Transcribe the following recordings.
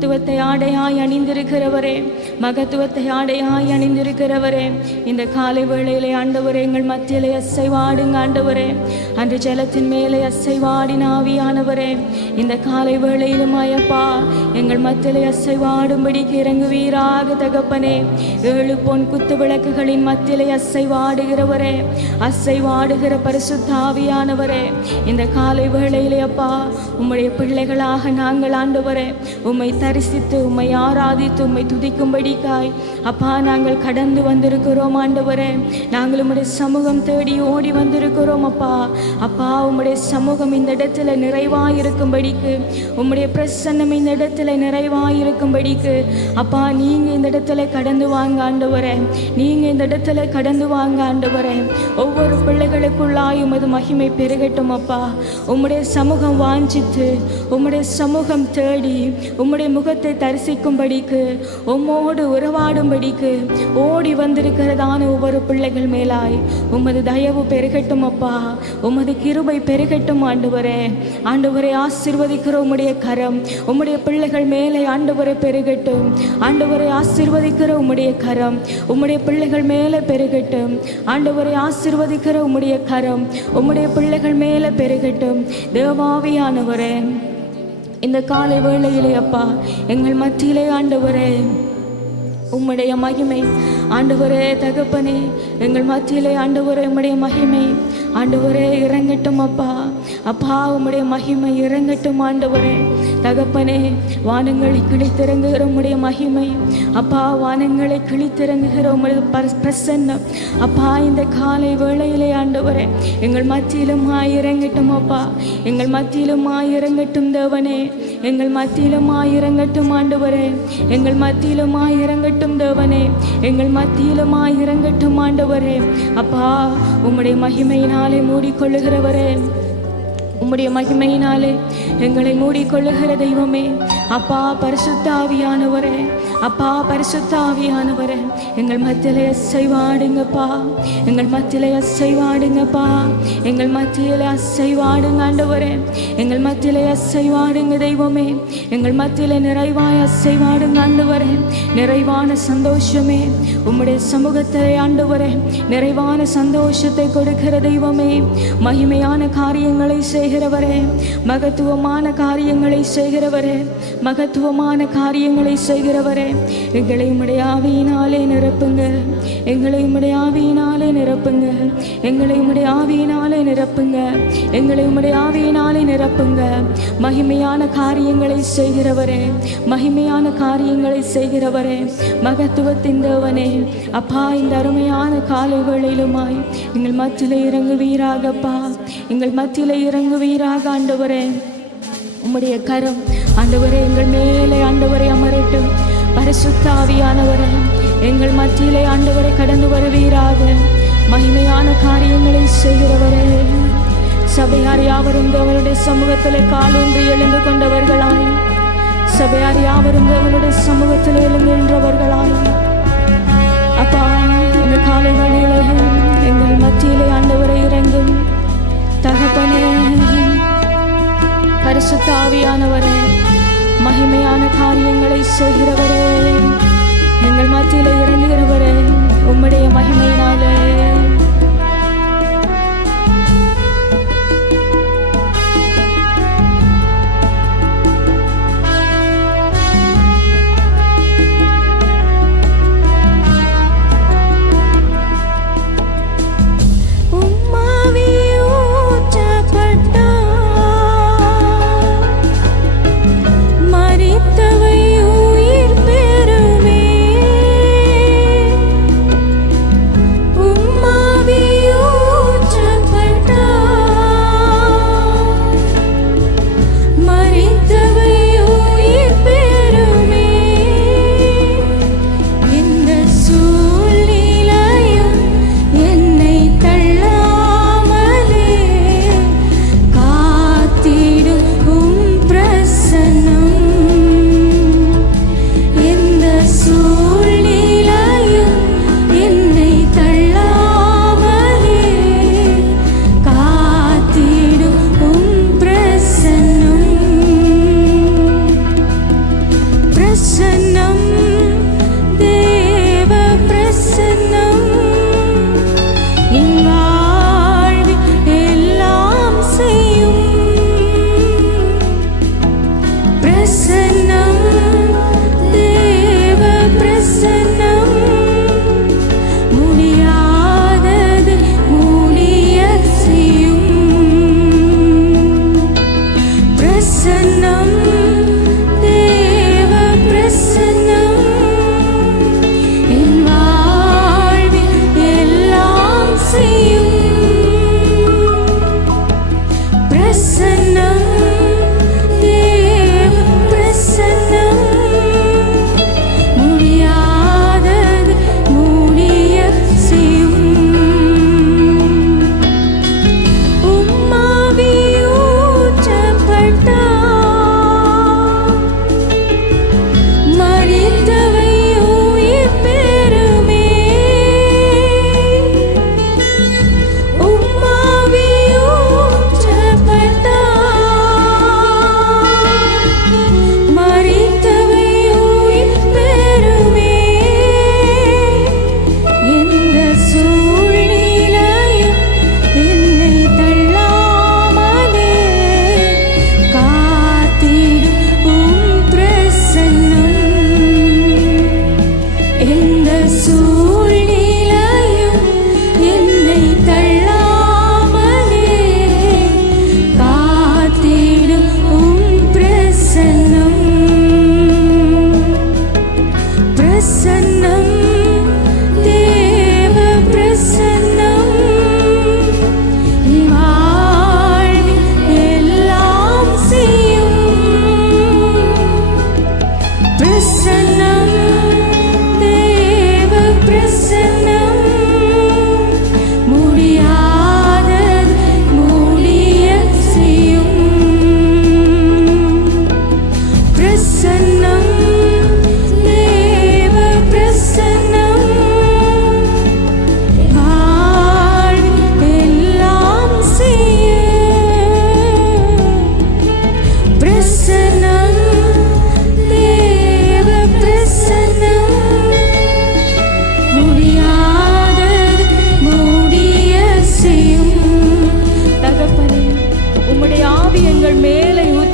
மகத்துவத்தை ஆடையாய் அணிந்திருக்கிறவரே, மகத்துவத்தை ஆடையாய் அணிந்திருக்கிறவரே, இந்த காலை வேளையிலே ஆண்டவரே எங்கள் மத்தியிலே அசைவாடுங்க ஆண்டவரே. அன்று ஜலத்தின் மேலே அசைவாடின ஆவியானவரே, இந்த காலை வேளையிலும் ஐயப்பா எங்கள் மத்தியிலே அசைவாடும்படிக்கு இறங்குவீராக தகப்பனே. 7 பொன் குத்து விளக்குகளின் மத்தியிலே அசைவாடுகிறவரே, அசைவாடுகிற பரிசுத்த ஆவியானவரே, இந்த காலை வேளையிலே அப்பா உம்முடைய பிள்ளைகளாக நாங்கள் ஆண்டவரே உம்மை தரிசித்து உம்மை ஆராதித்து உம்மை துதிக்கும்படிக்காய் அப்பா நாங்கள் கடந்து வந்திருக்கிறோம் ஆண்டவரே. நாங்கள் உம்முடைய சமூகம் தேடி ஓடி வந்திருக்கிறோம் அப்பா. அப்பா உம்முடைய சமூகம் இந்த இடத்துல நிறைவாயிருக்கும்படிக்கு, உம்முடைய பிரசன்னம் இந்த இடத்துல நிறைவாயிருக்கும்படிக்கு அப்பா நீங்கள் இந்த இடத்துல கடந்து வாங்க ஆண்டவரே, நீங்கள் இந்த இடத்துல கடந்து வாங்க ஆண்டவரே. ஒவ்வொரு பிள்ளைகளுக்குள்ளாய் உமது மகிமை பெருகட்டும் அப்பா. உம்முடைய சமூகம் வாஞ்சித்து உம்முடைய சமூகம் தேடி உம்முடைய முகத்தை தரிசிக்கும்படிக்கு, உம்மோடு உறவாடும்படிக்கு ஓடி வந்திருக்கிறதான ஒவ்வொரு பிள்ளைகள் மேலாய் உமது தயவு பெருகட்டும் அப்பா. உமது கிருபை பெருகட்டும் ஆண்டவரே. ஆண்டவரை ஆசீர்வதிக்கிற உம்முடைய கரம் உம்முடைய பிள்ளைகள் மேலே ஆண்டவரை பெருகட்டும். ஆண்டவரை ஆசீர்வதிக்கிற உம்முடைய கரம் உம்முடைய பிள்ளைகள் மேலே பெருகட்டும். ஆண்டவரை ஆசீர்வதிக்கிற உம்முடைய கரம் உம்முடைய பிள்ளைகள் மேலே பெருகட்டும். தேவாவியானவரே இந்த காலை வேளையிலே அப்பா எங்கள் மத்தியிலே ஆண்டவரே உம்முடைய மகிமை ஆண்டவரே தகப்பனே எங்கள் மத்தியிலே ஆண்டவரே உம்முடைய மகிமை ஆண்டவரே இறங்கட்டும் அப்பா. அப்பா உம்முடைய மகிமை இறங்கட்டும் ஆண்டவரே தகப்பனே. வானங்களை கிழித்திறங்குகிற உம்முடைய மகிமை அப்பா, வானங்களை கிழித்திறங்குகிற உம்முடைய பிரசன்னம் அப்பா இந்த காலை வேளையிலே ஆண்டவரே எங்கள் மத்தியிலும் இறங்கட்டும் அப்பா. எங்கள் மத்தியிலும் இறங்கட்டும் தேவனே, எங்கள் மத்தியிலும் இறங்கட்டும் ஆண்டவரே, எங்கள் மத்தியிலும் இறங்கட்டும் தேவனே, எங்கள் மத்தியிலும் இறங்கட்டும் ஆண்டவரே. அப்பா உம்முடைய மகிமையினாலே மூடிக்கொள்ளுகிறவரே, உம்முடைய மகிமையினாலே எங்களை மூடிக்கொள்ளுகிற தெய்வமே அப்பா பரிசுத்த ஆவியானவரே, அப்பா பரிசுத்த ஆவியானவரே எங்கள் மத்தியிலே அசைவாடுங்கப்பா, எங்கள் மத்தியிலே அசைவாடுங்கப்பா, எங்கள் மத்தியிலே அசைவாடுங்க ஆண்டவரே, எங்கள் மத்தியிலே அசைவாடுங்க தெய்வமே, எங்கள் மத்தியிலே நிறைவாய் அசைவாடுங்க ஆண்டவரே. நிறைவான சந்தோஷமே உம்முடைய சமூகத்தை ஆண்டவரே, நிறைவான சந்தோஷத்தை கொடுக்கிற தெய்வமே, மகிமையான காரியங்களை செய்கிறவரே, மகத்துவமான காரியங்களை செய்கிறவரே, மகத்துவமான காரியங்களை செய்கிறவரே, எங்களை உம்முடைய ஆவியினாலே நிரப்புங்க, எங்களை உம்முடைய ஆவியினாலே நிரப்புங்க, எங்களை உம்முடைய ஆவியினாலே நிரப்புங்க, எங்களை உம்முடைய ஆவியினாலே நிரப்புங்க. மகிமையான காரியங்களை செய்கிறவரே, மகிமையான காரியங்களை செய்கிறவரே, மகத்துவத்தின் தேவனே அப்பா இந்த அருமையான காலை வேளையிலுமாய் எங்கள் மத்தியிலே இறங்குவீராகப்பா, எங்கள் மத்தியிலே இறங்குவீராக ஆண்டவரே. உம்முடைய கரம் ஆண்டவரே எங்கள் மேலே ஆண்டவரை அமரட்டும். பரிசுத்த ஆவியானவரே எங்கள் மத்தியிலே ஆண்டவரை கடந்து வருவீராக. மகிமையான காரியங்களை செய்கிறவரே, சபையார் யாவரும் அவருடைய சமூகத்திலே காலூன்றி எழுந்து கொண்டவர்களாய், சபையார் யாவரும் அவருடைய சமூகத்தில் எழுந்துன்றவர்களாய் அப்பா இந்த காலை வேளையிலே எங்கள் மத்தியிலே ஆண்டவரை இறங்கும் தகப்பனே. பரிசுத்த ஆவியானவரே மகிமையான காரியங்களை செய்கிறவரே, எங்கள் மத்தியிலே இறங்குகிறவரே உம்முடைய மகிமையினாலே உம்மா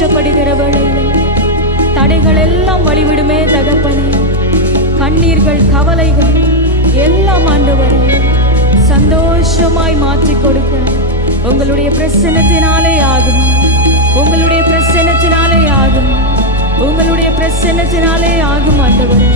சந்தோஷப்படுகிற வேளையில் தடைகள் எல்லாம் வழிவிடுமே தகப்பனே. கண்ணீர்கள் கவலைகள் எல்லாம் ஆண்டவரே சந்தோஷமாய் மாற்றி கொடுக்க உங்களுடைய பிரசன்னத்தினாலே ஆகும், உங்களுடைய பிரசன்னத்தினாலே ஆகும், உங்களுடைய பிரசன்னத்தினாலே ஆகும் ஆண்டவரே.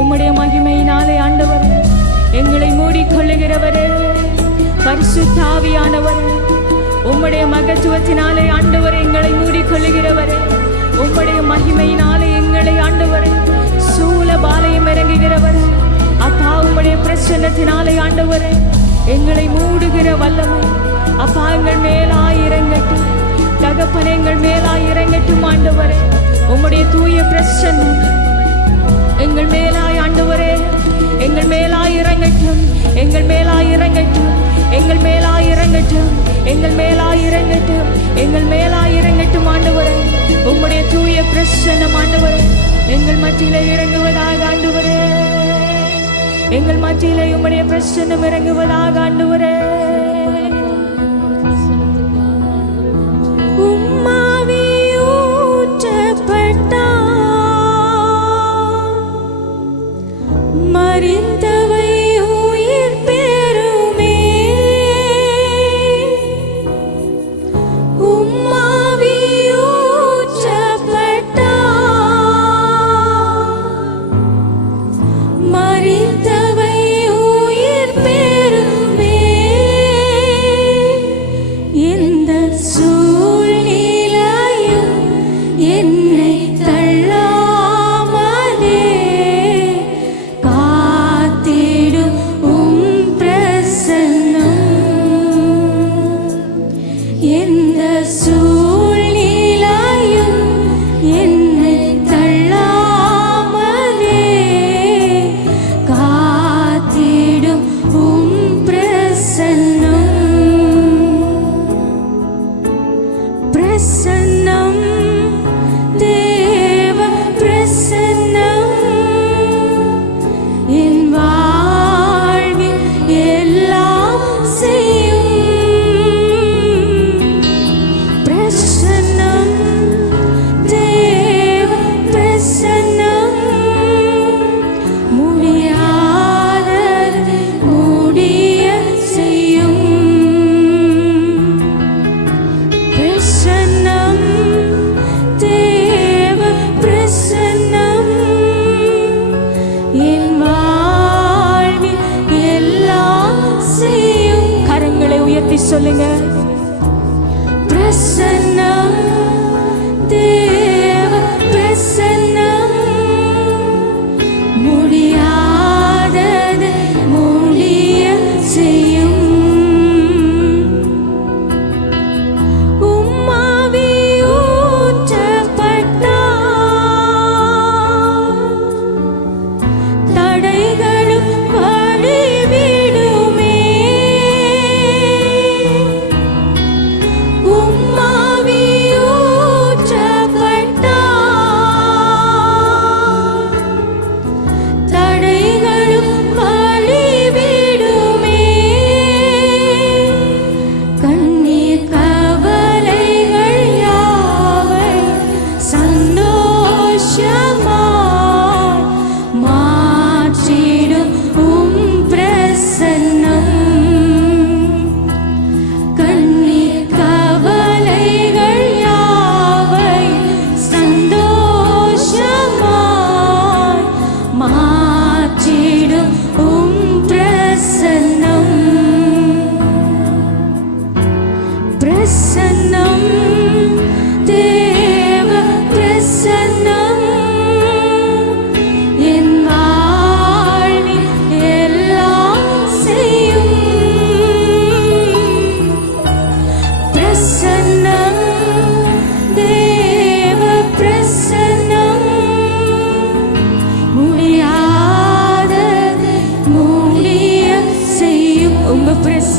உம்முடைய மகிமையினாலே ஆண்டவர் எங்களை மூடிக்கொள்ளுகிறவரே, பரிசுத்த ஆவியானவரே, உம்முடைய மகத்துவத்தினாலே ஆண்டவர் எங்களை மூடிக்கொள்ளுகிறவரே, உம்முடைய மகிமையினாலே எங்களை ஆண்டவர் சூல பாலையும் இறங்குகிறவர் அப்பா, உம்முடைய பிரசன்னத்தினாலே ஆண்டவரே எங்களை மூடுகிற வல்லமை அப்பா எங்கள் மேலாய் இறங்கட்டும் தகப்பனே, எங்கள் மேலாய் இறங்கட்டும் ஆண்டவரே. உம்முடைய தூய பிரசன்னம் எங்கள் மேலாய் ஆண்டவரே எங்கள் மேலாய் இறங்கட்டும், எங்கள் மேலாய் இறங்கட்டும், எங்கள் மேலாய் இறங்கட்டும், எங்கள் மேலாய் இறங்கட்டும், எங்கள் மேலாய் இறங்கட்டும் ஆண்டவரே. உம்முடைய தூய பிரசன்னம் ஆண்டவரே எங்கள் மத்தியிலே இறங்குவதாக ஆண்டவரே, எங்கள் மத்தியிலே உம்முடைய பிரசன்னம் இறங்குவதாக ஆண்டவரே. மரித்தவை உயிர் பெறுமே, உம்மாவி ஊற்றப்பட்டார். மரித்தவை உயிர் பெறுமே,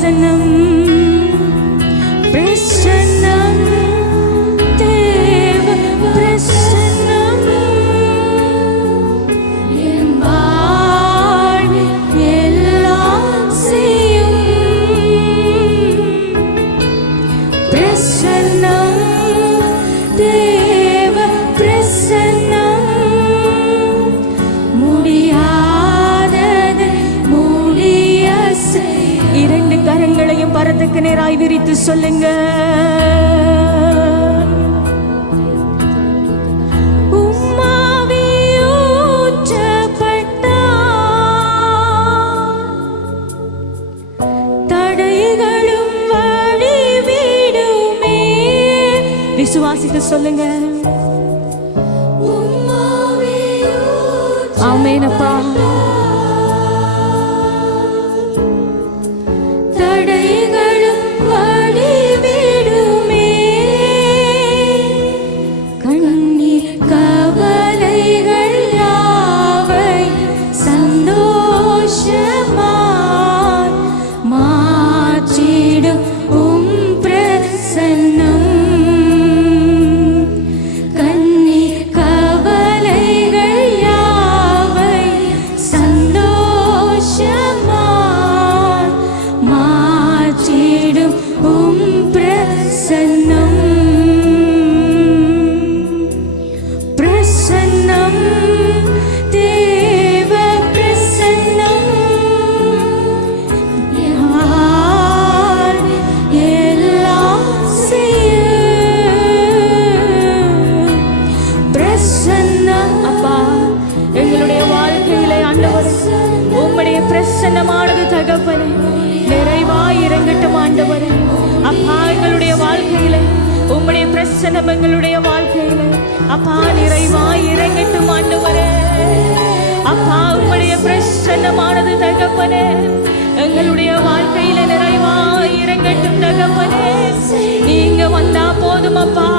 பிரசன்னம் பிரசன்னம் தேவ பிரசன்னம் என் வாழ்வில் எல்லாம் செய்யும் பிரசன்னம் தேவ பிரசன்னம் முடியாதது முடிய செய்யும். இரண்டு கரங்களையும் பரத்துக்கு நேராய் விரித்து சொல்லுங்க. விசுவாசித்து சொல்லுங்க. ஆமெனப்பா. தடைகளும் வழிவிடுமே, கண்ணீர் கவலைகள் யாவை சந்தோஷமாய் மாற்றிடும் உம் பிரசன்னம். பிரசன்னமானது தகப்பனே நிறைவாய் இறங்கட்டும் ஆண்டவரே. அப்பா எங்களுடைய வாழ்க்கையில உம்முடைய பிரசன்னம் எங்களுடைய வாழ்க்கையில அப்பா நிறைவாய் இறங்கட்டும் ஆண்டவரே. அப்பா உம்முடைய பிரசன்னமானது தகப்பனே எங்களுடைய வாழ்க்கையில நிறைவாய் இறங்கட்டும் தகப்பனே. நீங்க வந்தா போதும் அப்பா,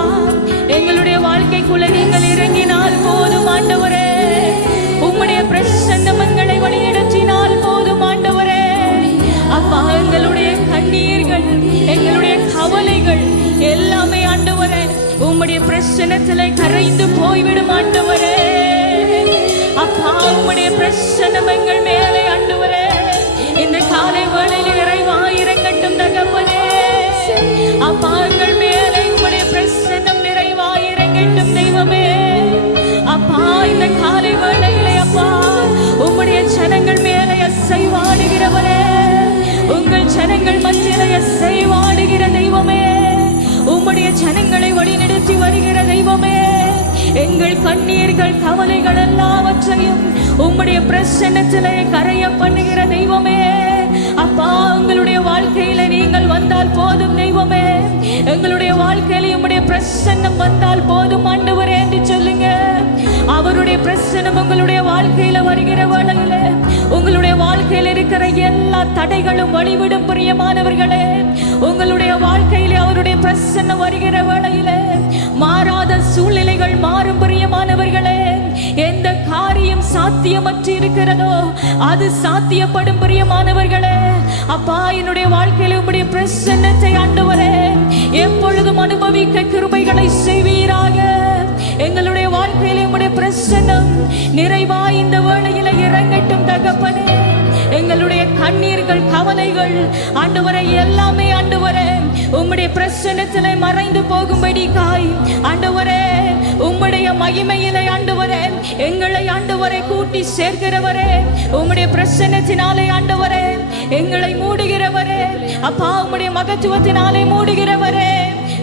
எங்களுடைய வாழ்க்கைக்குள்ள நீங்கள் இறங்கினால் போதும் ஆண்டவரே. உம்முடைய பிரசன்னம் எங்களை வழிநடத்தினால் போதும் ஆண்டவரே. அப்பா எங்களுடைய கண்ணீர்கள் எங்களுடைய கவலைகள் எல்லாமே ஆண்டவரே உம்முடைய பிரசன்னத்திலே கரைந்து போய்விடும் ஆண்டவரே. அப்பா உம்முடைய பிரசன்னம் எங்கள் மேலே ஆண்டவரே இந்த காலை வேளையில் நிறைவாய் இறங்கட்டும் தகப்பனே. அப்பா எங்கள் மேலே உம்முடைய பிரசன்னம் நிறைவாய் இறங்கட்டும் தெய்வமே. அப்பா இந்த காலை வேளையிலே அப்பா உம்முடைய ஜனங்கள் மேலே அசைவாடுகிறவரே, உங்கள் ஜனங்கள் மத்தியிலே அசைவாடுகிற தெய்வமே, உம்முடைய ஜனங்களை வழிநடத்தி வருகிற தெய்வமே, எங்கள் கண்ணீர்கள் கவலைகள் எல்லாவற்றையும் உம்முடைய பிரசன்னத்திலே கரைய பண்ணுகிற தெய்வமே. அப்பா உங்களுடைய வாழ்க்கையில நீங்கள் வந்தால் போதும் தெய்வமே, எங்களுடைய வாழ்க்கையில உம்முடைய பிரசன்னம் வந்தால் போதும் ஆண்டவரே என்று சொல்லுங்க. அவருடைய பிரசன்னம் உங்களுடைய வாழ்க்கையில வருகிற வேளையில உங்களுடைய வாழ்க்கையில் இருக்கிற எல்லா தடைகளும் வழிவிடும் பிரியமானவர்களே. உங்களுடைய வாழ்க்கையில அவருடைய பிரசன்னம் வருகிற வேளையில மாறாத சூழ்நிலைகள் மாறும் பிரியமானவர்களே. எந்த காரியம் சாத்தியமற்று இருக்கிறதோ அது சாத்தியப்படும் பிரியமானவர்களே. அப்பா என்னுடைய வாழ்க்கையில உம்முடைய பிரசன்னத்தை ஆண்டவரே எப்பொழுதும் அனுபவிக்க கிருபைகளை செய்வீராக. எங்களுடைய வாழ்க்கையில உம்முடைய பிரசன்னம் நிறைவாய் இந்த வேளையில இறங்கட்டும் தகப்பனே. எங்களுடைய கண்ணீர்கள் கவலைகள் ஆண்டவரே எல்லாமே ஆண்டவரே உம்முடைய பிரசன்னத்திலே மறைந்து போகும்படிக்காய் ஆண்டவரே உம்முடைய மகிமையிலே ஆண்டவரே எங்களை ஆண்டவரை கூட்டி சேர்க்கிறவரே, உம்முடைய பிரசன்னத்தினாலே ஆண்டவரே எங்களை மூடுகிறவரே, அப்பா உம்முடைய மகத்துவத்தினாலே மூடுகிறவரே,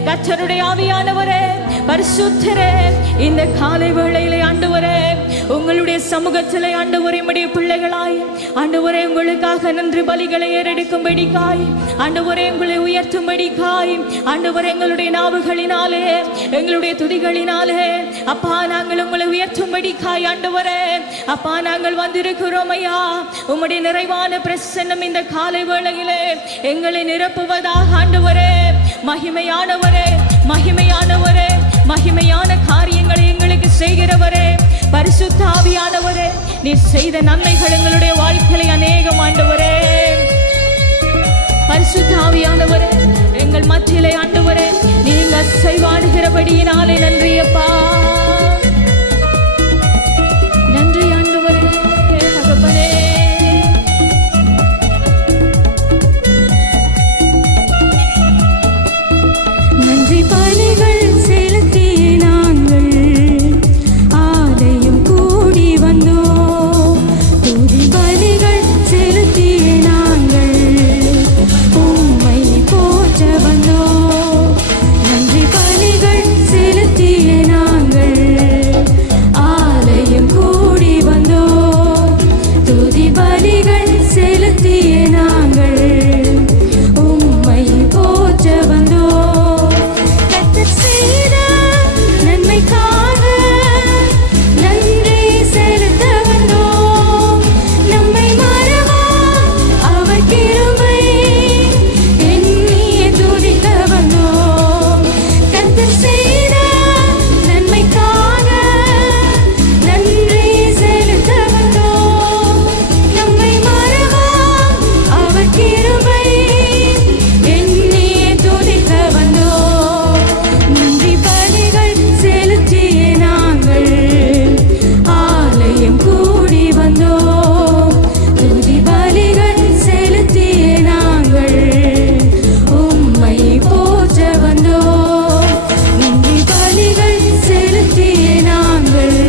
கர்த்தருடைய ஆவியானவரே பரிசுத்தரே இந்த காலை வேளையிலே ஆண்டவரே உங்களுடைய சமூகத்திலே ஆண்டவரே உம்முடைய பிள்ளைகளாய் ஆண்டவரே உங்களுக்காக நன்றி பலிகளை ஏறெடுக்கும்படிக்காய் ஆண்டவரே உங்களை உயர்த்தும்படிக்காய் ஆண்டவரே எங்களுடைய நாவுகளினாலே எங்களுடைய துதிகளினாலே அப்பா நாங்கள் உங்களை உயர்த்தும்படிக்காய் ஆண்டவரே அப்பா நாங்கள் வந்திருக்கிறோம் ஐயா. உம்முடைய நிறைவான பிரசன்னம் இந்த காலை வேளையிலே எங்களை நிரப்புவதாக ஆண்டவரே. மகிமையானவரே மகிமையானவரே மகிமையான காரியங்களை எங்களுக்கு செய்கிறவரே, பரிசுத்த ஆவியானவரே நீர் செய்த நன்மைகள் எங்களுடைய வாழ்க்கையை அநேகம் ஆண்டவரே. பரிசுத்த ஆவியானவரே, எங்கள் மத்தியிலே ஆண்டவரே நீங்க அசைவாடுகிறபடியினாலே நன்றி அப்பா. நன்றி ஆண்டவரே தகப்பனே. நன்றி பலிகள் செலுத்திய நாங்கள் ஆலயம் கூடி வந்தோம். துதி பலிகள் செலுத்திய நாங்கள் உம்மை போற்ற வந்தோம். நன்றி பலிகள் செலுத்திய நாங்கள் ஆலயம் கூடி வந்தோம். துதி பலிகள் செலுத்திய நாங்கள் உம்மை போற்ற வந்தோம். செய்த நன்மைக்காக நன்றி செலுத்த வந்தோம். நம்மை மறவா அவர் கிருபை எண்ணிய துதிக்க வந்தோம். கர்த்தர் செய்த நன்மைக்காக நன்றி செலுத்த வந்தோம். நம்மை மறவா அவர் கிருபை எண்ணிய துதிக்க வந்தோம். நன்றி பலிகள் செலுத்திய நாங்கள் ஆலயம் கூடி வந்தோம். துதி பலிகள் செலுத்திய நாங்கள் உம்மை போற்ற வந்தோம். நன்றி பலிகள் செலுத்திய நாங்கள்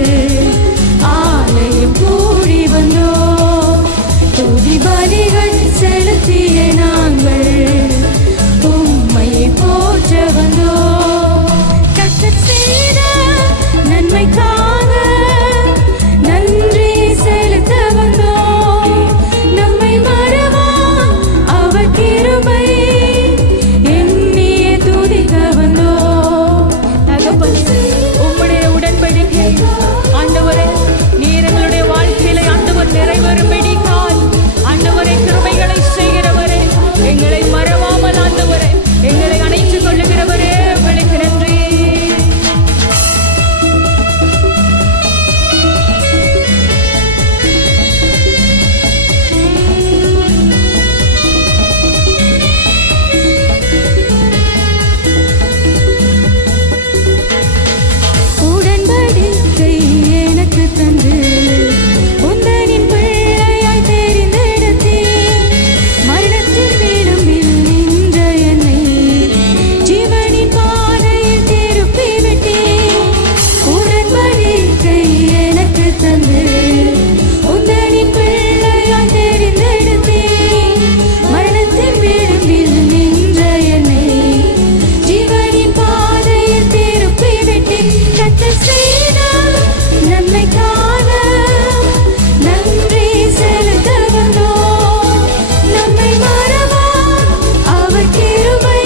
ஆலயம் கூடி வந்தோம். துதி பலிகள் செலுத்திய நாங்கள் உம்மை போற்ற வந்தோம். கர்த்தர் செய்த நன்மைக்காக நன்றி செலுத்த வந்தோம். நம்மை மறவா அவர் கிருபை எண்ணிய துதிக்க வந்தோம். தகப்பனே, உம்முடைய உடன்படிக்கை ஆண்டவரே நீர் எங்களுடைய வாழ்க்கையில ஆண்டவர் நிறைவேறும்படிக்கால் ஆண்டவரே கிருபைகளை செய்கிறவரே, எங்களை மறவாமல் ஆண்டவரே எங்களை அணைத்துக் கொள்ளுகிறவரே உங்களுக்கு நன்றி. உடன்படிக்கை எனக்கு தந்து உந்தனின் பிள்ளையாய் தெரிந்தெடுத்தீர். மரணத்தின் விளிம்பில் நின்ற என்னை ஜீவனின் பாதையில் திருப்பி விட்டீர். உடன்படிக்கை எனக்கு தந்து உந்தனின் பிள்ளையாய் தெரிந்தெடுத்தீர். மரணத்தின் விளிம்பில் நின்ற என்னை ஜீவனின் பாதையில் திருப்பி விட்டீர். கர்த்தர் செய்த நன்மைக்காக நன்றி செலுத்த வந்தோம். நம்மை மறவா அவர் கிருபை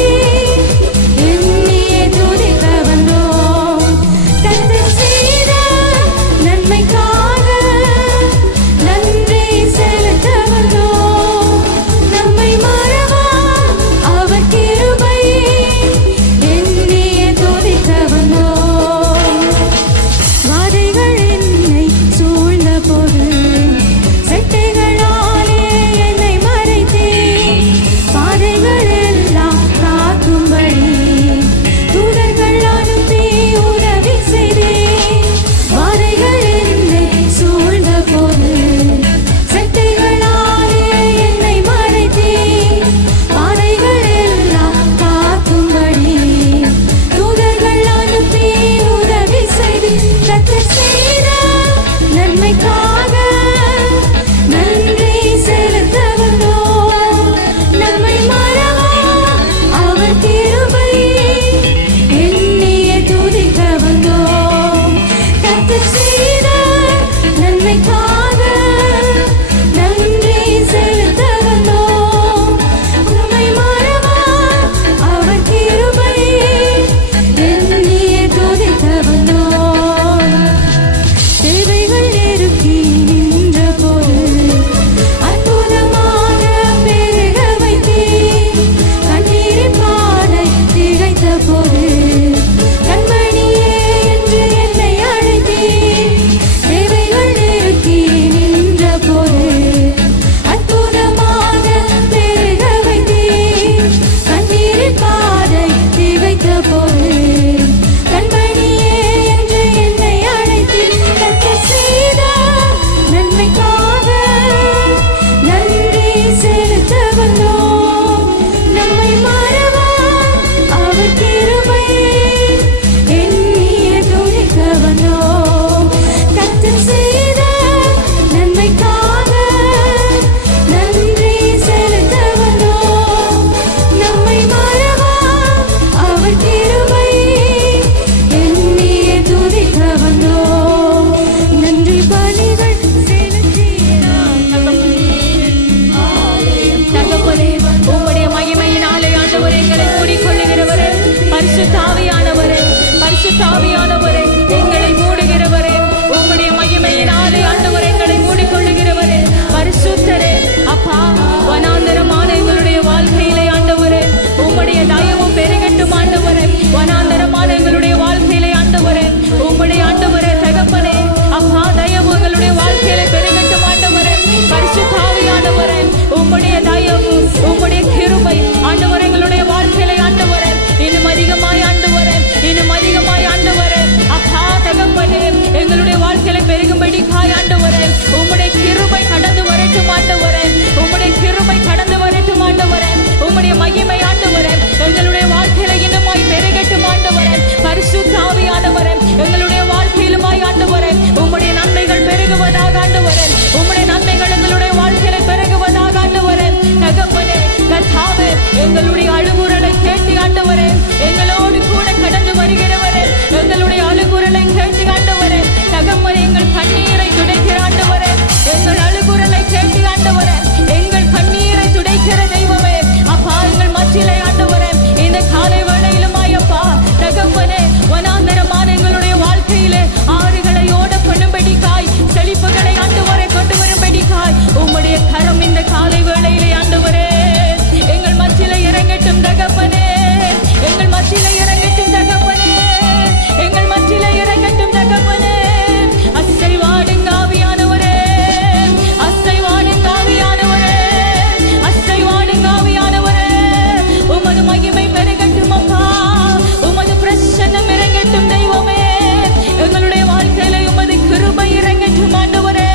எண்ணிய துதிக்க வந்தோம். கர்த்தர் செய்த நன்மைக்காக உம்முடைய கிருபை கடந்து வரட்டும் ஆண்டவரே, உம்முடைய கிருபை கடந்து வரட்டும் ஆண்டவரே, உம்முடைய மகிமை ஆண்டவரே எங்களுடைய வாழ்க்கையில இன்னுமாய் பெருகட்டும் ஆண்டவரே. பரிசுத்த ஆவியானவரே எங்களுடைய வாழ்க்கையிலுமாய் ஆண்டவரே உம்முடைய நன்மைகள் பெருகுவதாக ஆண்டவரே, உம்முடைய நன்மைகள் எங்களுடைய வாழ்க்கையில பெருகுவதாக ஆண்டவரே. தகப்பனே கர்த்தாவே எங்களுடைய அழுகுரலை கேட்டு ஆண்டவரே, எங்களோடு கூட கடந்து வருகிறவரே எங்களுடைய அழுகுரலை கேட்டு ஆண்டவரே, தகப்பனே எங்கள் கண்ணீரை துடைக்கிற ஆண்டவரே, எங்கள் அழுகுரலை கேட்டு ஆண்டவரே, எங்கள் கண்ணீரை துடைக்கிற தெய்வமே அப்பா, எங்கள் மத்தியிலே ஆண்டவரே இந்த காலை வேளையிலுமாயப்பா தகப்பனே வனாந்தரமான எங்களுடைய வாழ்க்கையிலே ஆறுகளை ஓட பண்ணும்படிக்காய், செழிப்புகளை ஆண்டவரே கொண்டு வரும்படிக்காய் உம்முடைய கரம் இந்த காலை வேளையிலே ஆண்டவரே எங்கள் மத்தியிலே இறங்கட்டும் தகப்பனே, எங்கள் மத்தியிலே இறங்கட்டும் தகப்பனே, எங்கள் மத்தியிலே இறங்கட்டும் தகப்பனே. அசைவாடுங்க ஆவியானவரே, அசைவாடுங்க ஆவியானவரே, அசைவாடுங்க ஆவியானவரே, உமது மகிமை பெருகட்டும் அப்பா, உமது பிரசன்னம் இறங்கட்டும் தெய்வமே, எங்களுடைய வாழ்க்கையில உமது கிருபை இறங்கட்டும் ஆண்டவரே.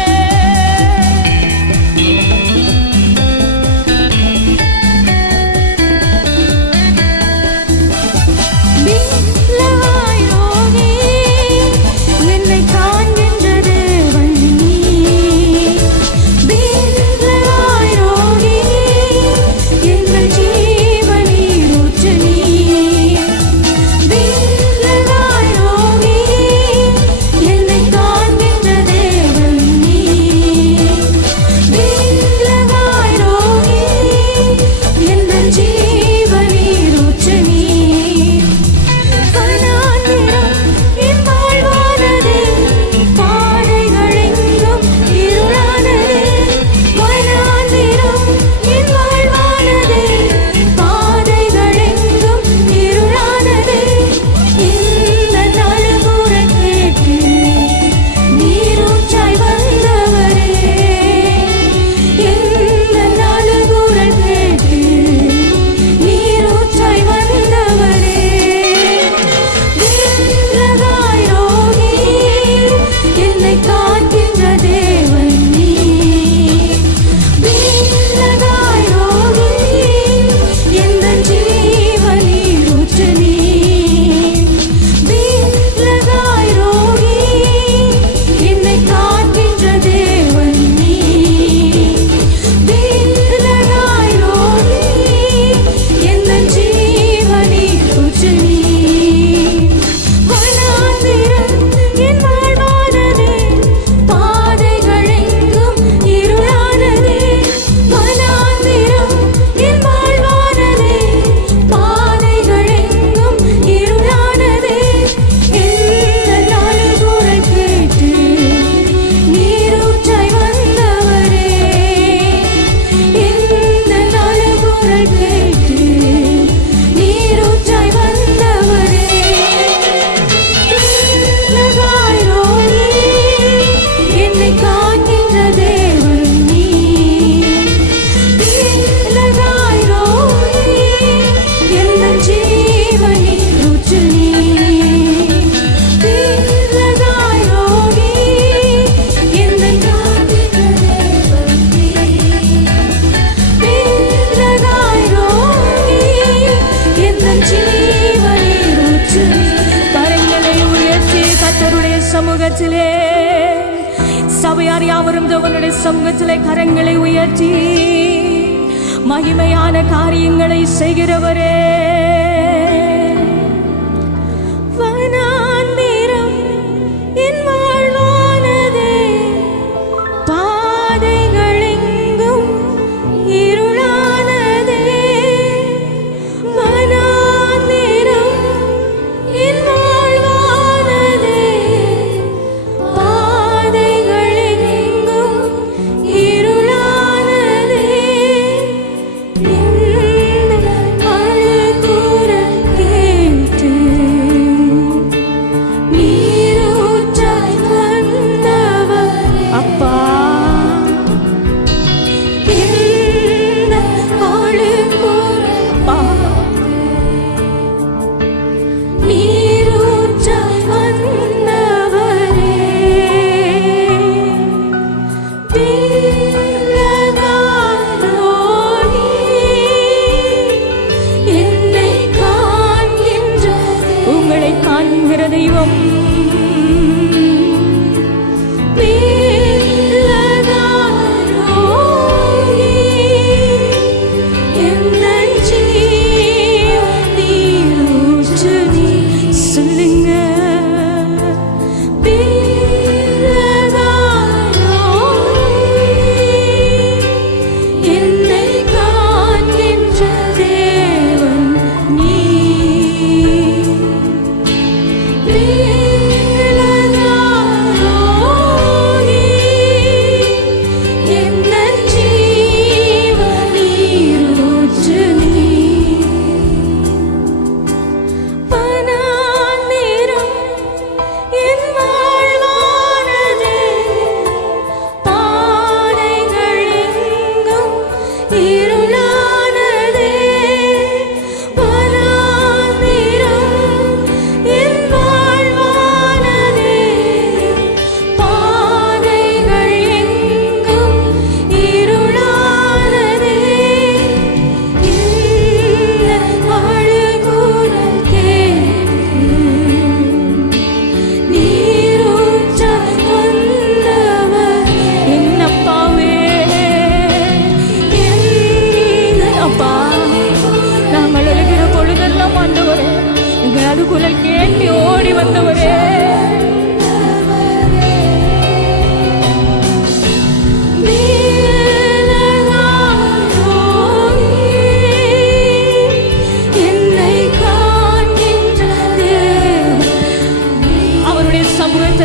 சமூகத்திலே சபையார் யாவரும் தேவனுடைய சமூகத்திலே கரங்களை உயர்த்தி மகிமையான காரியங்களை செய்கிறவரே, வனாந்திரம் என் வாழ்வானதே, பாதைகள் எங்கும் இருளானதே, வனாந்திரம் என் வாழ்வானதே, பாதைகள் எங்கும் இருளானதே, இந்த அழுகுரல்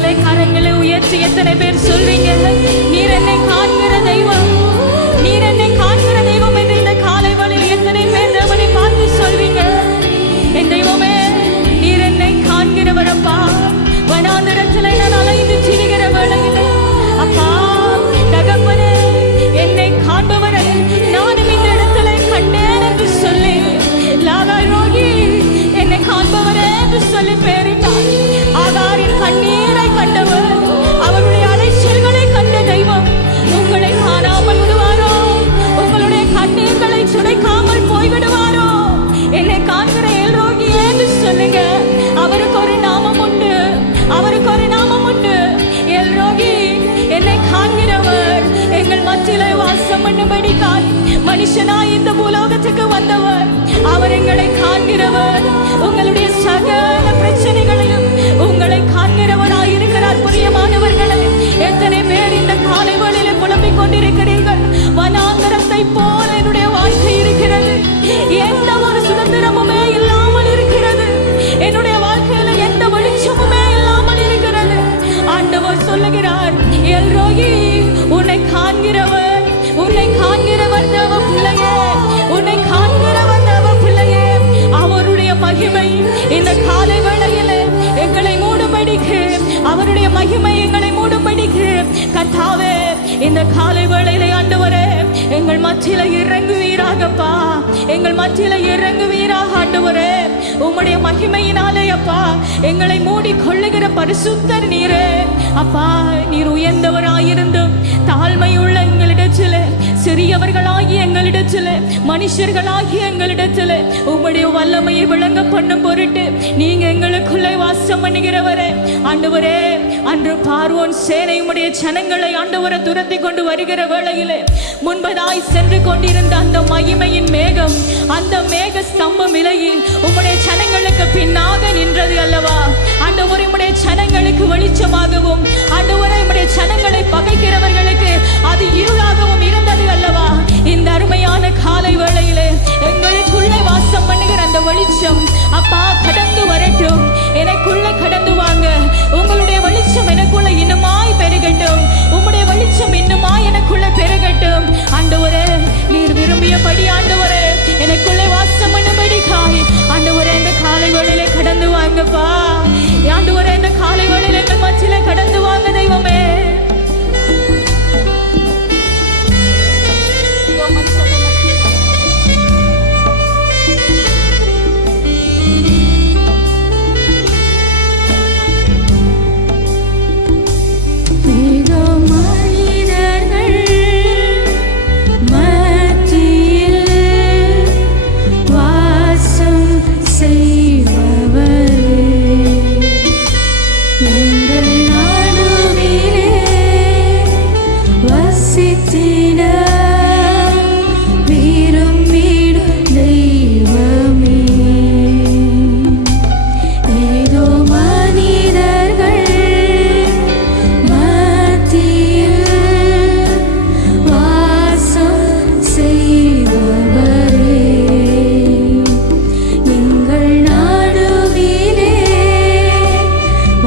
மத்தியிலே கரங்களை உயர்த்தி எத்தனை பேர் சொல்வீங்க, நீர் என்னை காண்கிற தெய்வம், நீர் என்னை காண்கிற தெய்வம் என்று இந்த காலை வேளையில் எத்தனை பேர் தேவனை பார்த்து சொல்வீங்க? என் தெய்வமே, நீர் என்னை காண்கிறவரப்பா. வனாந்தரத்தில் நான் அலைந்து திரிகிற வேளையில் அப்பா தகப்பனே, என்னை காண்பவரை நானும் இந்த இடத்துல கண்டேன் என்று சொல்லி லாகாரோகி என்னை காண்பவரே என்று சொல்லி பெயரிட்டார். ஆகாரின் கண்ணீரை கண்டவர், அவருடைய அலைச்சல்களை கண்ட தெய்வம் உங்களை காணாமல் விடுவாரோ? உங்களுடைய கண்ணீர்களை துடைக்காமல் போய்விடுவாரோ? என்னை காண்கிற எல்ரோகி என்று சொல்லுங்க. அவருக்கு ஒரு நாமம் உண்டு, அவருக்கு ஒரு நாமம் உண்டு. எல்ரோகி, என்னை காண்கிறவர், எங்கள் மத்தியிலே வாசம் பண்ணும்படிக்காய் மனுஷனாய் இந்த பூலோகத்துக்கு வந்தவர். அவர் எங்களை காண்கிறவர். உங்களுடைய சகல பிரச்சனைகளையும் உங்களை காண்கிறவராய் இருக்கிறார். பிரியமானவர்களே, எத்தனை பேர் இந்த காலை வேளையிலே புலம்பிக் கொண்டிருக்கிறீர்கள்? வனாந்தரத்தை போல என்னுடைய வாழ்க்கை இருக்கிறது, எந்த ஒரு சுதந்திரமுமே இல்லாமல் இருக்கிறது, என்னுடைய வாழ்க்கையில எந்த வெளிச்சமுமே இல்லாமல் இருக்கிறது. ஆண்டவர் சொல்லுகிறார், எல்ரோகி, உன்னை காண்கிறவர், உன்னை காண்கிறவர் தேவ பிள்ளையே, உன்னை காண்கிறவர் தேவ பிள்ளையே. அவருடைய மகிமை இந்த காலை வேளையிலே எங்களை மூடும்படிக்கு, அவருடைய மகிமை எங்களை மூடும்படிக்கு கர்த்தாவே இந்த காலை வேளையிலே ஆண்டவரே எங்கள் மத்தியில இறங்குவீராகப்பா, எங்கள் மத்தியில இறங்குவீராக ஆண்டவரே. உம்முடைய மகிமையினாலே அப்பா எங்களை மூடி கொள்ளுகிற பரிசுத்தர் நீரே. அப்பா, நீர் உயர்ந்தவராயிருந்தும் தாழ்மையுள்ள எங்களிடத்திலே, சிறியவர்களாகிய எங்களிடத்திலே, மனுஷர்களாகிய எங்களிடத்திலே உம்முடைய வல்லமையை விளங்க பண்ணும் பொருட்டு நீங்க எங்களுக்குள்ளே வாசம் பண்ணுகிறவரே. ஆண்டவரே, அன்று பார்வோன் சேனை உம்முடைய ஜனங்களை ஆண்டவரை துரத்தி கொண்டு வருகிற வேளையிலே முன்பதாய் சென்று கொண்டிருந்த அந்த மகிமையின் மேகம், அந்த மேக ஸ்தம்பம் விலகி உம்முடைய ஜனங்களுக்கு பின்னாக நின்றது அல்லவா? ஆண்டவரே, உம்முடைய ஜனங்களுக்கு வெளிச்சமாகவும், ஆண்டவரே, உம்முடைய ஜனங்களை பகைக்கிறவர்களுக்கு அது இருளாகவும் இருந்தது அல்லவா? இந்த அருமையான காலை வேளையிலே எங்களுக்குள்ளே வாசம் பண்ணுகிற அந்த வெளிச்சம் அப்பா கடந்து வரட்டும், எனக்குள்ளே கடந்து வாங்க. உங்களுடைய வெளிச்சம் எனக்குள்ள இன்னுமாய் பெருகட்டும், உம்முடைய வெளிச்சம் இன்னுமாய் எனக்குள்ள பெருகட்டும். ஆண்டவரே, நீர் விரும்பியபடி ஆண்டவரே எனக்குள்ளே வாசம் பண்ணும்படிக்காய் ஆண்டவரே இந்த காலை வேளையிலே கடந்து வாங்கப்பா. ஆண்டவரே, இந்த காலை வேளையிலே எங்கள் மத்தியிலே கடந்து வாங்க தெய்வமே.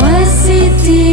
வசித்தீர்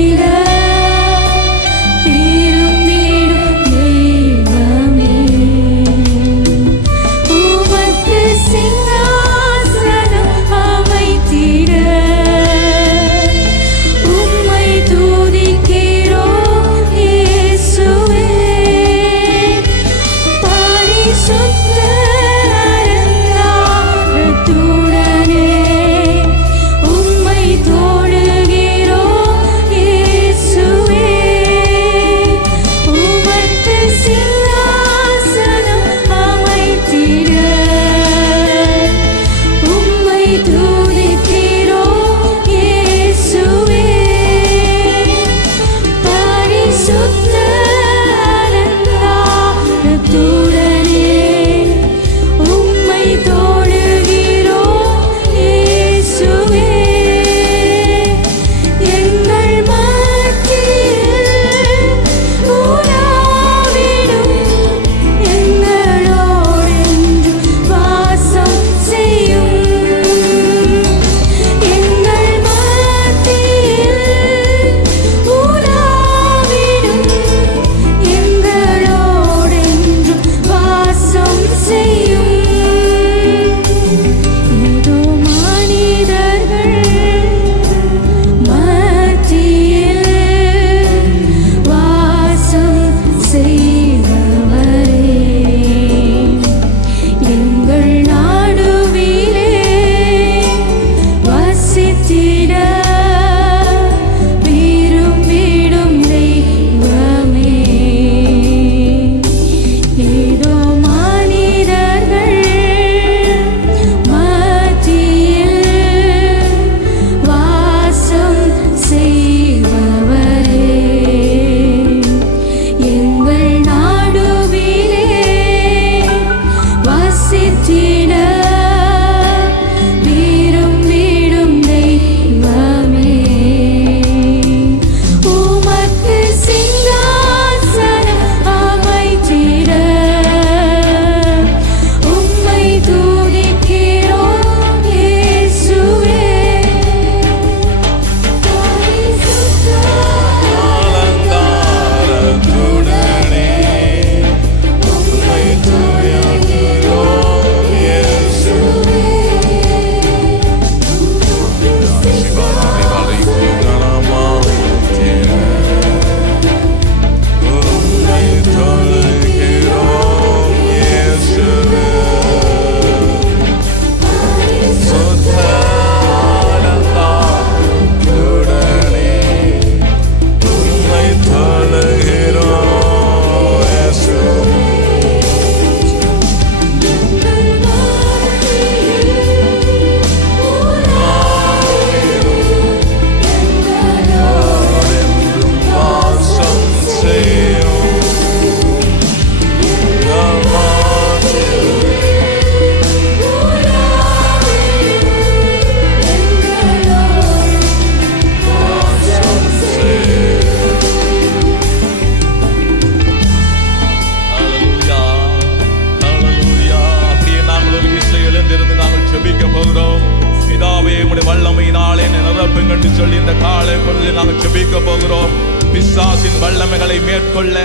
போகிறோம். பிசாசின் வல்லமைகளை மேற்கொள்ள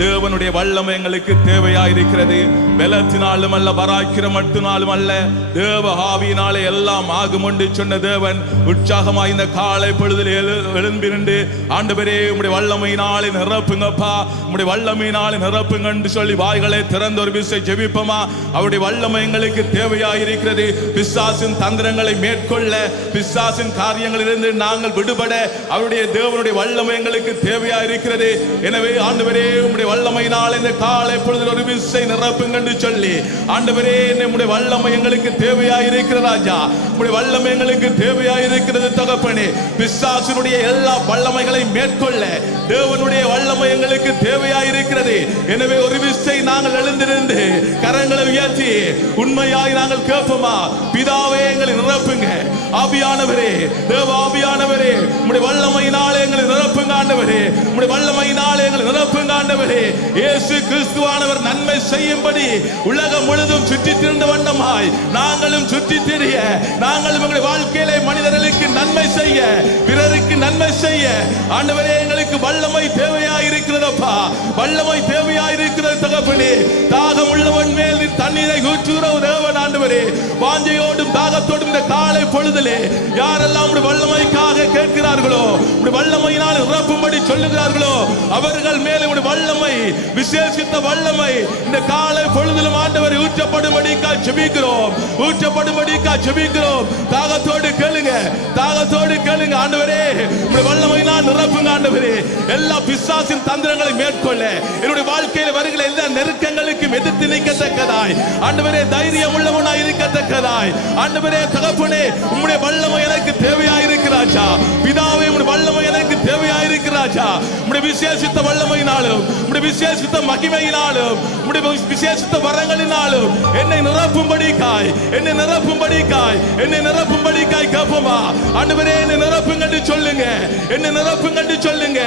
தேவனுடைய வல்லமை எங்களுக்கு தேவையாயிருக்கிறது. பலத்தினாலும் அல்ல, பராக்கிரமத்தினாலும் அல்ல, தேவ ஆவியினாலே எல்லாம் ஆகும் என்று சொன்ன தேவன் உற்சாகமாய் இந்த காலை பொழுதில் எழும்பிருந்து ஆண்டவரே உம்முடைய வல்லமையினாலே நிரப்புங்கப்பா, உம்முடைய வல்லமையினாலே நிரப்புங்க என்று சொல்லி வாய்களை திறந்த ஒரு விசை ஜெபிப்போமா. அவருடைய வல்லமை எங்களுக்கு தேவையாயிருக்கிறது. பிசாசின் தந்திரங்களை மேற்கொள்ள, பிசாசின் காரியங்களிலிருந்து நாங்கள் விடுபட அவருடைய தேவனுடைய வல்லமை எங்களுக்கு தேவையாயிருக்கிறது. எனவே ஆண்டவரே உம்முடைய வல்லமையினால் இந்த காலை பொழுதில் ஒரு விசை நிரப்புங்க என்று சொல்லி ஆண்டவரே நம்முடைய வல்லமை எங்களுக்கு தேவையாயிருக்கிறது ராஜா, உம்முடைய வல்லமை எங்களுக்கு தேவையாயிருக்கிறது தகப்பனே. பிசாசினுடைய எல்லா வல்லமைகளை மேற்கொள்ள தேவனுடைய வல்லமை எங்களுக்கு தேவையாயிருக்கிறது. எனவே ஒரு விசை நாங்கள் எழுந்திருந்து கரங்களை உயர்த்தி உண்மையாய் நாங்கள் கேட்போமா. பிதாவே எங்களை நிரப்புங்க, ஆவியானவரே, தேவ ஆவியானவரே உம்முடைய வல்லமையினாலே எங்களை நிரப்புங்க ஆண்டவரே, உம்முடைய வல்லமையினாலே எங்களை நிரப்புங்க ஆண்டவரே. இயேசு கிறிஸ்துவானவர் நன்மை செய்யும்படி உலகம் முழுதும் சுற்றி திரிந்த வண்ணமாய் நாங்களும் சுற்றி திரிய, நாங்களும் எங்களுடைய வாழ்க்கையிலே மனிதர்களுக்கு நன்மை செய்ய, பிறருக்கு நன்மை செய்ய ஆண்டவரே எங்களுக்கு வல்லமை தேவையாயிருக்கிறதப்பா, வல்லமை தேவையாயிருக்கிறது தகப்பனே. தாகம் உள்ளவன் மேல் தண்ணீரை ஊற்றுகிற தேவன் ஆண்டவரே, வாஞ்சையோடும் தாகத்தோடும் இந்த காலை பொழுதிலே யாரெல்லாம் வல்லமைக்காக கேட்கிறார்களோ, வல்லமையினால் நிரப்பும்படி சொல்லுகிறார்களோ அவர்கள் மேல் வல்லமை, விசேஷித்த வல்லமை இந்த காலை பொழுதிலும் ஆண்டவரை ஊற்றப்படும்படிக்காய் ஜெபிக்கிறோம், ஊற்றப்படும்படிக்காய் ஜெபிக்கிறோம். தாகத்தோடு கேளுங்க, தாகத்தோடு கேளுங்க ஆண்டவரே உம்முடைய வல்லமையினால் நிரப்புங்க ஆண்டவரே. எல்லா பிசாசின் தந்திரங்களை மேற்கொள்ள என்னுடைய வாழ்க்கையில் வருகிற எல்லா நெருக்கங்களுக்கும் எதிர்த்து நிற்கத்தக்கதாய் ஆண்டவரே தைரியம் உள்ளவனாய் இருக்கத்தக்கதாய் ஆண்டவரே தகப்பனே உம்முடைய வல்லமை எனக்கு தேவையாயிருக்கிறாச்சா. பிதாவே உம்முடைய வல்லமை எனக்கு தேவையாயிருக்கிறாச்சா. உம்முடைய விசேஷித்த வல்லமையினாலும், உம்முடைய விசேஷித்த மகிமையினாலும், உம்முடைய விசேஷித்த வரங்களினாலும் என்னை நிரப்பும்படிக்காய், என்னை நிரப்பும்படிக்காய், என்னை நிரப்பும்படிக்காய் கேட்போமா. ஆண்டவரே என்னை நிரப்புங்க என்று சொல்லுங்க, என்னை நிரப்புங்க என்று சொல்லுங்க.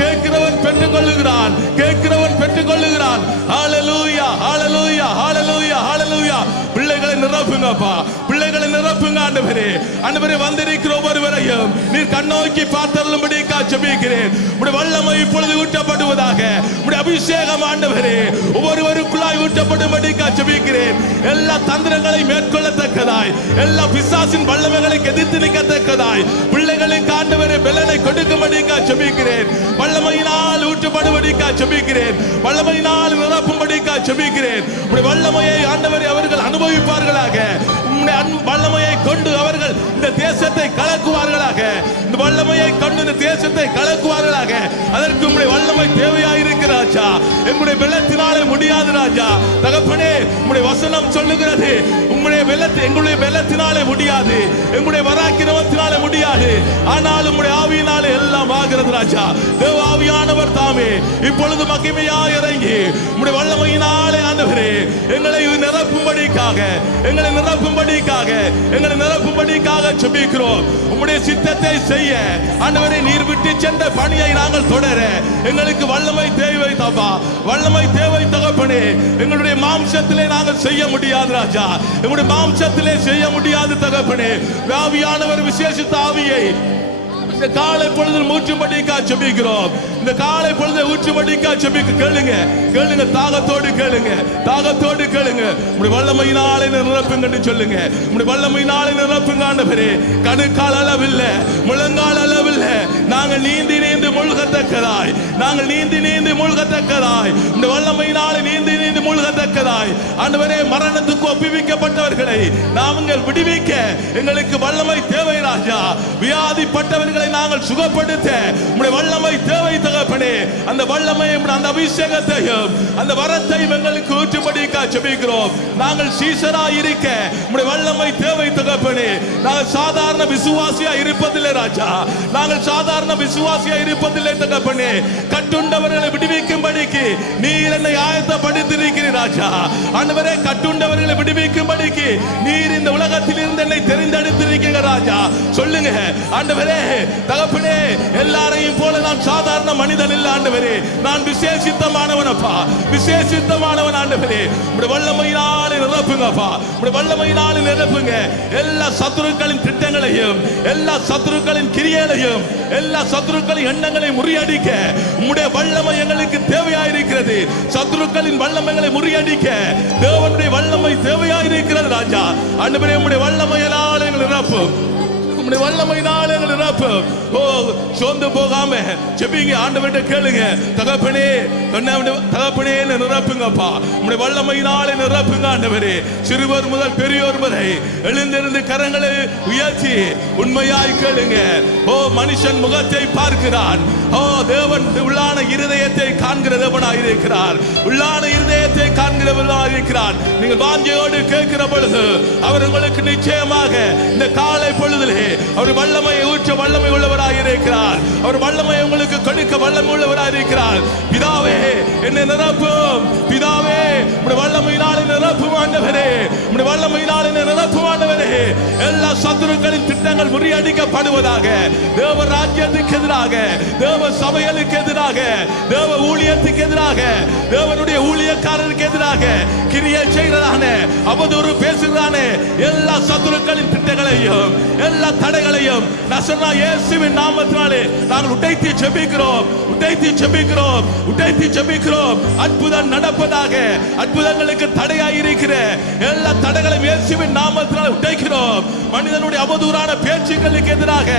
கேட்கிறவன் பெற்றுக் கொள்ளுகிறான், கேட்கிறவன் பெற்றுக் கொள்ளுகிறான். ஹல்லேலூயா, ஹல்லேலூயா, ஹல்லேலூயா, ஹல்லேலூயா. பிள்ளைகளை நிரப்புங்கப்பா, பிள்ளைகளை நிரப்புங்க ஆண்டவரே. ஆண்டவரே வந்திருக்கிற ஒவ்வொருவரையும் நீர் கண்ணோக்கி பார்த்தருளும்படிக்காய் ஜெபிக்கிறேன். உம்முடைய வல்லமை இப்பொழுது ஊற்றப்படுவதாக, உம்முடைய அபிஷேகம் ஆண்டவரே ஒவ்வொருவருக்குள்ளாய் ஊற்றப்படும்படிக்காய் ஜெபிக்கிறேன். எல்லா தந்திரங்களை மேற்கொள்ளத்தக்கதாய், எல்லா பிசாசின் வல்லமைகளை எதிர்த்து நிற்கத்தக்கதாய் பிள்ளைகளுக்கு ஆண்டவரே பலனை கொடுக்கும்படிக்காய் ஜெபிக்கிறேன். வல்லமையினால் ஊற்றப்படும்படிக்காய் ஜெபிக்கிறேன், வல்லமையினால் நிரப்பும்படிக்காய் ஜெபிக்கிறேன். உம்முடைய வல்லமையை ஆண்டவரே அவர்கள் அனுபவிப்பார்களாக, வல்லமையை கொண்டு அவர்கள் இந்த தேசத்தை கலக்குவார்களாக, இந்த வல்லமையை கொண்டு இந்த தேசத்தை கலக்குவார்களாக. அதற்கு உம்முடைய வல்லமை தேவையாயிருக்கிறாச்சா. எங்களுடைய வெள்ளத்தினாலே முடியாது ராஜா தகப்பனே. உம்முடைய வசனம் சொல்லுகிறது உம்முடைய வெள்ளத்தை எங்களுடைய வெள்ளத்தினாலே முடியாது, எங்களுடைய பராக்கிரமத்தினாலே முடியாது, ஆனால் உம்முடைய ஆவியினாலே எல்லாம் ஆகிறது ராஜா. தேவ ஆவியானவர் தாமே இப்பொழுது மகிமையாய் இறங்கி உம்முடைய வல்லமையினாலே ஆண்டவரே எங்களை நிரப்பும்படிக்காக, எங்களை நிரப்பும்படிக்காக, எங்களை நிரப்பும்படிக்காக ஜெபிக்கிறோம். உம்முடைய சித்தத்தை செய்ய ஆண்டவரே நீர் விட்டு சென்ற பணியை நாங்கள் தொடர எங்களுக்கு வல்லமை தேவை தப்பா, வல்லமை தேவை தகப்பனே. எங்களுடைய மாம்சத்திலே நாங்கள் செய்ய முடியாது ராஜா, எங்களுடைய மாம்சத்திலே செய்ய முடியாது தகப்பனே. ஆவியானவர் விசேஷித்த ஆவியை இந்த காலை பொழுதில் ஊற்றும்படிக்காய் ஜெபிக்கிறோம், இந்த காலை பொழுதை ஊற்றும்படிக்காய் ஜெபிக்க. கேளுங்க, கேளுங்க, தாகத்தோடு கேளுங்க, தாகத்தோடு கேளுங்க. உம்முடைய வல்லமையினாலே நிரப்புங்க என்று சொல்லுங்க. உம்முடைய வல்லமையினாலே நிரப்புங்க ஆண்டவரே. கணுக்கால் அளவில்லை, முழங்கால் அளவில்லை, நாங்கள் நீந்தி நீந்தி மூழ்கத்தக்கதாய், நாங்கள் நீந்தி நீந்தி மூழ்கத்தக்கதாய், இந்த வல்லமையினாலே நீந்தி நீந்தி மூழ்கத்தக்கதாய் ஆண்டவரே. மரணத்துக்கு ஒப்புவிக்கப்பட்டவர்களை நாங்கள் விடுவிக்க எங்களுக்கு வல்லமை தேவை ராஜா. வியாதிப்பட்டவர்களை நாங்கள் சுகப்படுத்த உம்முடைய வல்லமை தேவை தகப்பனே. அந்த வல்லமை, அந்த அபிஷேகத்தையும் அந்த வரத்தையும் எங்களுக்கு ஊற்றும்படிக்காய் ஜெபிக்கிறோம். நாங்கள் சீசராய் இருக்க உம்முடைய வல்லமை தேவை தகப்பனே. நாங்கள் சாதாரண விசுவாசியா இருப்பதில்லை ராஜா, நாங்கள் சாதாரண விசுவாசியா இருப்பதில்லை தகப்பனே. கட்டுண்டவர்களை விடுவிக்கும்படிக்கு நீர் என்னை ஆயத்தப்படுத்தியிருக்கிறீர் ராஜா. ஆண்டவரே கட்டுண்டவர்களை விடுவிக்கும்படிக்கு நீர் இந்த உலகத்தில் இருந்து என்னை தெரிந்தெடுத்திருக்கிறீங்க ராஜா. சொல்லுங்க ஆண்டவரே தகப்பனே, எல்லாரையும் போல போல நான் சாதாரண மனிதன் இல்ல ஆண்டவரே, நான் விசேஷித்தமானவனப்பா, விசேஷித்தமானவன் ஆண்டவரே. உம்முடைய வல்லமையினாலே நிரப்புங்கப்பா, உம்முடைய வல்லமையினாலே நிரப்புங்க. எல்லா சத்துருக்களின் திட்டங்களையும், எல்லா சத்துருக்களின் கிரியைகளையும், எல்லா சத்துருக்களின் எண்ணங்களையும் முறியடிக்க உம்முடைய வல்லமை எங்களுக்கு தேவையாயிருக்கிறது. சத்துருக்களின் வல்லமைகளை முறியடிக்க தேவனுடைய வல்லமை தேவையாயிருக்கிறது ராஜா. ஆண்டவரே, உம்முடைய வல்லமையினால் எங்களை நிரப்பும், உம்முடைய வல்லமையினால் எங்களை நிரப்பும். ஓ, சோர்ந்து போகாம ஜெபிங்க, ஆண்டவர்கிட்ட கேளுங்க. தகப்பனே, தகப்பனே நிரப்புங்கப்பா, உம்முடைய வல்லமையினாலே நிரப்புங்க ஆண்டவரே. சிறுவர் முதல் பெரியோர் வரை எழுந்திருந்து கரங்களை உயர்த்தி உண்மையாய் கேளுங்க. ஓ, மனுஷன் முகத்தை பார்க்கிறான், ஓ தேவன் உள்ளான இருதயத்தை காண்கிற தேவனாய் இருக்கிறார், உள்ளான இருதயத்தை காண்கிறவனாய் இருக்கிறார். நீங்கள் வாஞ்சையோடு கேட்கிற பொழுது அவர் உங்களுக்கு நிச்சயமாக இந்த காலை பொழுதிலே அவர் வல்லமையை ஊற்ற வல்லமை உள்ளவராய் இருக்கிறார். அவர் வல்லமை உங்களுக்கு கொடுக்க வல்லமை உள்ளவராய் இருக்கிறார். பிதாவே, என்னை நிரப்பும். பிதாவே, உம்முடைய வல்லமையினாலே நிரப்பும் ஆண்டவரே, உம்முடைய வல்லமையினாலே நிரப்பும் ஆண்டவரே. எல்லா சத்துருக்களின் திட்டங்கள் முறியடிக்கப்படுவதாக. தேவ ராஜ்யத்துக்கு எதிராக, தேவ சபைகளுக்கு எதிராக, தேவ ஊழியத்துக்கு எதிராக, தேவனுடைய ஊழியக்காரருக்கு எதிராக கிரியை செய்கிறதான, அவதூறு பேசுகிறதான எல்லா சத்துருக்களின் திட்டங்களையும், எல்லா தடைகளையும் நசரேயனாகிய இயேசுவின் நாமத்தினாலே நாங்கள் உடைத்து ஜெபிக்கிறோம், உடைத்து ஜெபிக்கிறோம், உடைத்து ஜெபிக்கிறோம். அற்புதம் நடப்பதாக. அற்புதங்களுக்கு தடையாய் இருக்கிற எல்லா தடைகளையும் இயேசுவின் நாமத்தினாலே உடைக்கிறோம். மனிதனுடைய அவதூறான பேச்சுக்களுக்கு எதிராக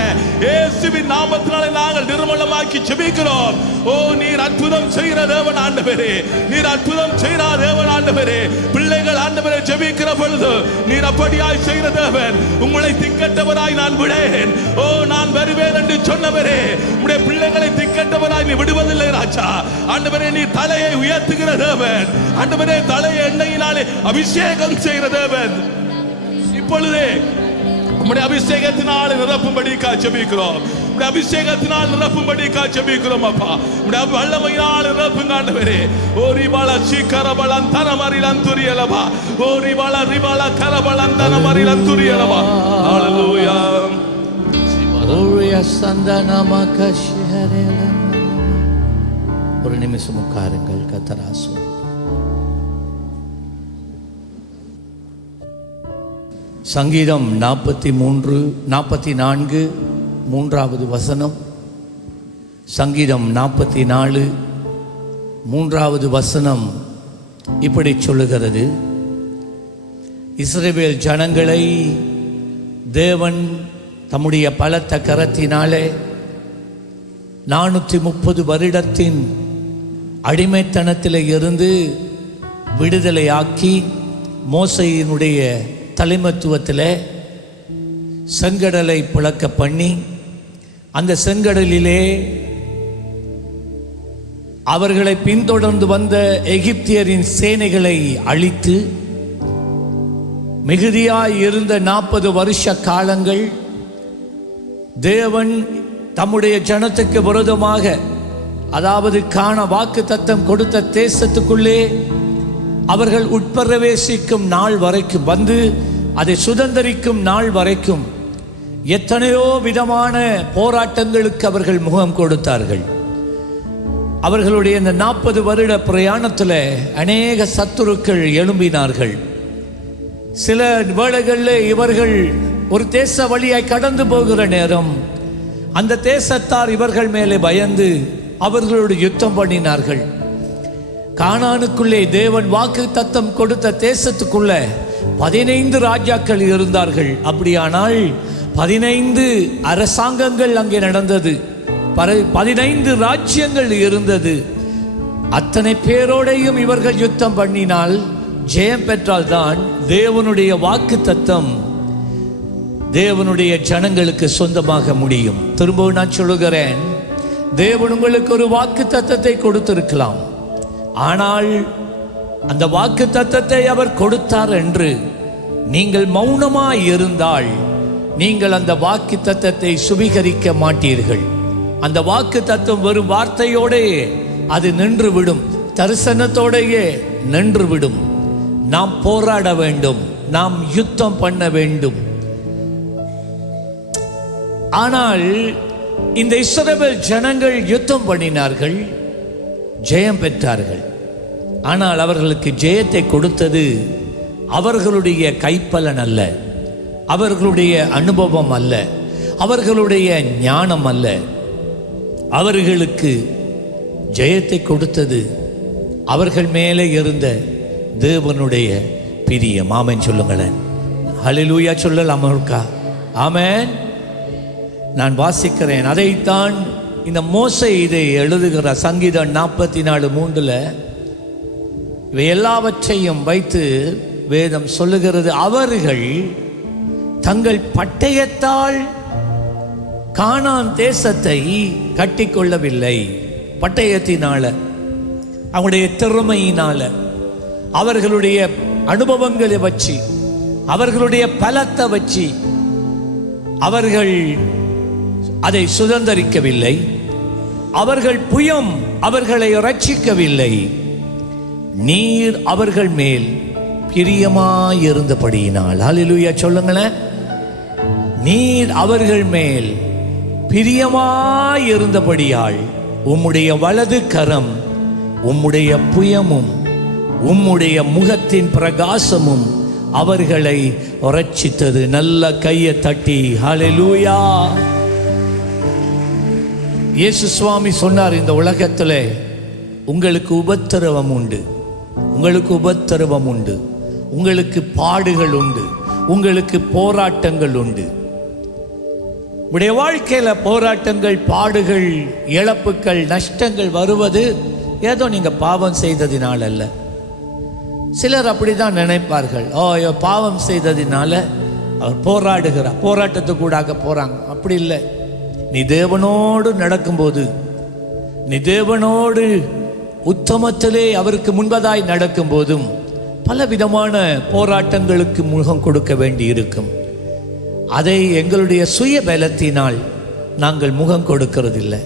இயேசுவின் நாமத்தினாலே நாங்கள் நிர்மலமாக்கி ஜெபிக்கிறோம். ஓ, நீர் அற்புதம் செய்கிற தேவன் ஆண்டவரே, நீர் அற்புதம் செய்கிற தேவன் ஆண்டவரே. பிள்ளைகள் ஆண்டவரே ஜெபிக்கிற பொழுது நீர் அப்படியாய் செய்கிற தேவன். உங்களை திக்கட்டவராய் நான் விடேன். ஓ, நான் வருவேன் என்று சொன்னவரே, உம்முடைய பிள்ளைகளை திக்கட்டவராய் நீ விடுவதில்லை ராஜா. ஆண்டவரே, நீ தலையை உயர்த்துகிற தேவன். ஆண்டவரே, தலையை எண்ணெயினாலே அபிஷேகம் செய்கிற தேவன். இப்பொழுதே உம்முடைய அபிஷேகத்தினால் நிரப்பும்படி ஜெபிக்கிறோம். உம்முடைய அபிஷேகத்தினால் நிரப்பும்படி ஜெபிக்கிறோம் அப்பா. உம்முடைய வல்லமையினால் நிரப்புங்க ஆண்டவரே. ஓ ரிபால சீக்கரபலன் தனமரிலன் துரியலபா, ஓ ரிபால ரிபால கரபலன் தனமரிலன் துரியலபா. ஹalleluya. ஓரியா சந்தனமக ஷஹரேலம். ஒரு நிமிஷம் உட்காருங்கள். கர்த்தர் ஆசீர்வதிப்பார். சங்கீதம் 44 மூன்றாவது வசனம். சங்கீதம் 44 மூன்றாவது வசனம் இப்படி சொல்லுகிறது: இஸ்ரவேல் ஜனங்களை தேவன் தம்முடைய பலத்த கரத்தினாலே 430 வருடத்தின் அடிமைத்தனத்தில் இருந்து விடுதலையாக்கி மோசேயினுடைய தலைமத்துவத்தில் செங்கடலை பிளக்க பண்ணி, அந்த செங்கடலிலே அவர்களை பின்தொடர்ந்து வந்த எகிப்தியரின் சேனைகளை அழித்து, மிகுதியாய் இருந்த 40 வருஷ காலங்கள் தேவன் தம்முடைய ஜனத்துக்கு விரோதமாக, அதாவது காண வாக்கு தத்தம் கொடுத்த தேசத்துக்குள்ளே அவர்கள் உட்பிரவேசிக்கும் நாள் வரைக்கும், வந்து அதை சுதந்தரிக்கும் நாள் வரைக்கும் எத்தனையோ விதமான போராட்டங்களுக்கு அவர்கள் முகம் கொடுத்தார்கள். அவர்களுடைய இந்த 40 வருட பிரயாணத்தில் அநேக சத்துருக்கள் எழும்பினார்கள். சில வேளைகளில் இவர்கள் ஒரு தேச வழியாய் கடந்து போகிற நேரம் அந்த தேசத்தார் இவர்கள் மேலே பயந்து அவர்களோடு யுத்தம் பண்ணினார்கள். கானானுக்குள்ளே தேவன் வாக்கு தத்தம் கொடுத்த தேசத்துக்குள்ள 15 ராஜாக்கள் இருந்தார்கள். அப்படியானால் 15 அரசாங்கங்கள் அங்கே நடந்தது, 15 ராஜ்யங்கள் இருந்தது. அத்தனை பேரோடையும் இவர்கள் யுத்தம் பண்ணினால் ஜெயம் பெற்றால்தான் தேவனுடைய வாக்கு தத்தம் தேவனுடைய ஜனங்களுக்கு சொந்தமாக முடியும். திரும்பவும் நான் சொல்லுகிறேன், தேவன் உங்களுக்கு ஒரு வாக்கு தத்தத்தை கொடுத்திருக்கலாம். ஆனால் அந்த வாக்கு தத்தத்தை அவர் கொடுத்தார் என்று நீங்கள் மௌனமாய் இருந்தால் நீங்கள் அந்த வாக்கு தத்தத்தை சுவீகரிக்க மாட்டீர்கள். அந்த வாக்கு தத்தம் வெறும் வார்த்தையோடையே அது நின்றுவிடும், தரிசனத்தோடையே நின்றுவிடும். நாம் போராட வேண்டும், நாம் யுத்தம் பண்ண வேண்டும். ஆனால் இந்த இஸ்ரவேல் ஜனங்கள் யுத்தம் பண்ணினார்கள், ஜெயம் பெற்றார்கள். ஆனால் அவர்களுக்கு ஜெயத்தை கொடுத்தது அவர்களுடைய கைப்பலன் அல்ல, அவர்களுடைய அனுபவம் அல்ல, அவர்களுடைய ஞானம் அல்ல. அவர்களுக்கு ஜெயத்தை கொடுத்தது அவர்கள் மேலே இருந்த தேவனுடைய பிரியம். ஆமென் சொல்லுங்களேன். ஹல்லேலூயா சொல்லலாம் இருக்கா? ஆமென். நான் வாசிக்கிறேன், அதைத்தான் இந்த மோசே இதை எழுதுகிற சங்கீதம் 44:3 இவை எல்லாவற்றையும் வைத்து வேதம் சொல்லுகிறது, அவர்கள் தங்கள் பட்டயத்தால் கானான் தேசத்தை கட்டிக்கொள்ளவில்லை. பட்டயத்தினால, அவங்களுடைய திறமையினால, அவர்களுடைய அனுபவங்களை வச்சு, அவர்களுடைய பலத்தை வச்சு அவர்கள் அதை சுதந்தரிக்கவில்லை. அவர்கள் புயம் அவர்களை ரட்சிக்கவில்லை. நீர் அவர்கள் மேல் பிரியமாயிருந்தபடியினால், ஹல்லேலூயா சொல்லுங்களேன். நீர் அவர்கள் மேல் பிரியமாயிருந்தபடியால் உம்முடைய வலது கரம், உம்முடைய புயமும், உம்முடைய முகத்தின் பிரகாசமும் அவர்களை ரட்சித்தது. நல்ல கையை தட்டி ஹல்லேலூயா. இயேசு சுவாமி சொன்னார், இந்த உலகத்தில் உங்களுக்கு உபத்திரவம் உண்டு, உங்களுக்கு உபத்திரவம் உண்டு, உங்களுக்கு பாடுகள் உண்டு, உங்களுக்கு போராட்டங்கள் உண்டு. உடைய வாழ்க்கையில போராட்டங்கள், பாடுகள், இழப்புகள், நஷ்டங்கள் வருவது ஏதோ நீங்க பாவம் செய்ததினால் அல்ல. சிலர் அப்படிதான் நினைப்பார்கள், பாவம் செய்ததினால அவர் போராடுகிறார், போராட்டத்துக்கூடாக போறாங்க. அப்படி இல்லை. நீ தேவனோடு நடக்கும்போது, நீ தேவனோடு உத்தமத்திலே அவருக்கு முன்பதாய் நடக்கும் போதும் பல விதமான போராட்டங்களுக்கு முகம் கொடுக்க வேண்டி இருக்கும். அதை எங்களுடைய சுய பலத்தினால் நாங்கள் முகம் கொடுக்கிறதில்லை.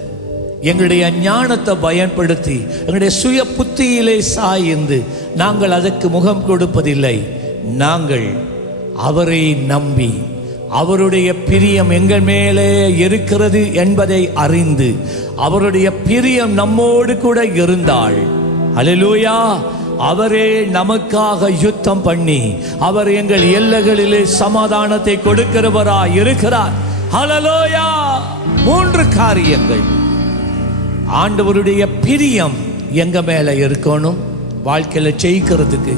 எங்களுடைய ஞானத்தை பயன்படுத்தி, எங்களுடைய சுய புத்தியிலே சாய்ந்து நாங்கள் அதற்கு முகம் கொடுப்பதில்லை. நாங்கள் அவரை நம்பி, அவருடைய பிரியம் எங்கள் மேலே இருக்கிறது என்பதை அறிந்து, அவருடைய பிரியம் நம்மோடு கூட இருந்தால், ஹல்லேலூயா, அவரே நமக்காக யுத்தம் பண்ணி அவர் எங்கள் எல்லைகளிலே சமாதானத்தை கொடுக்கிறவராய் இருக்கிறார். ஹல்லேலூயா. 3 காரியங்கள். ஆண்டவருடைய பிரியம் எங்க மேல இருக்கணும். வாழ்க்கையில ஜெயிக்கிறதுக்கு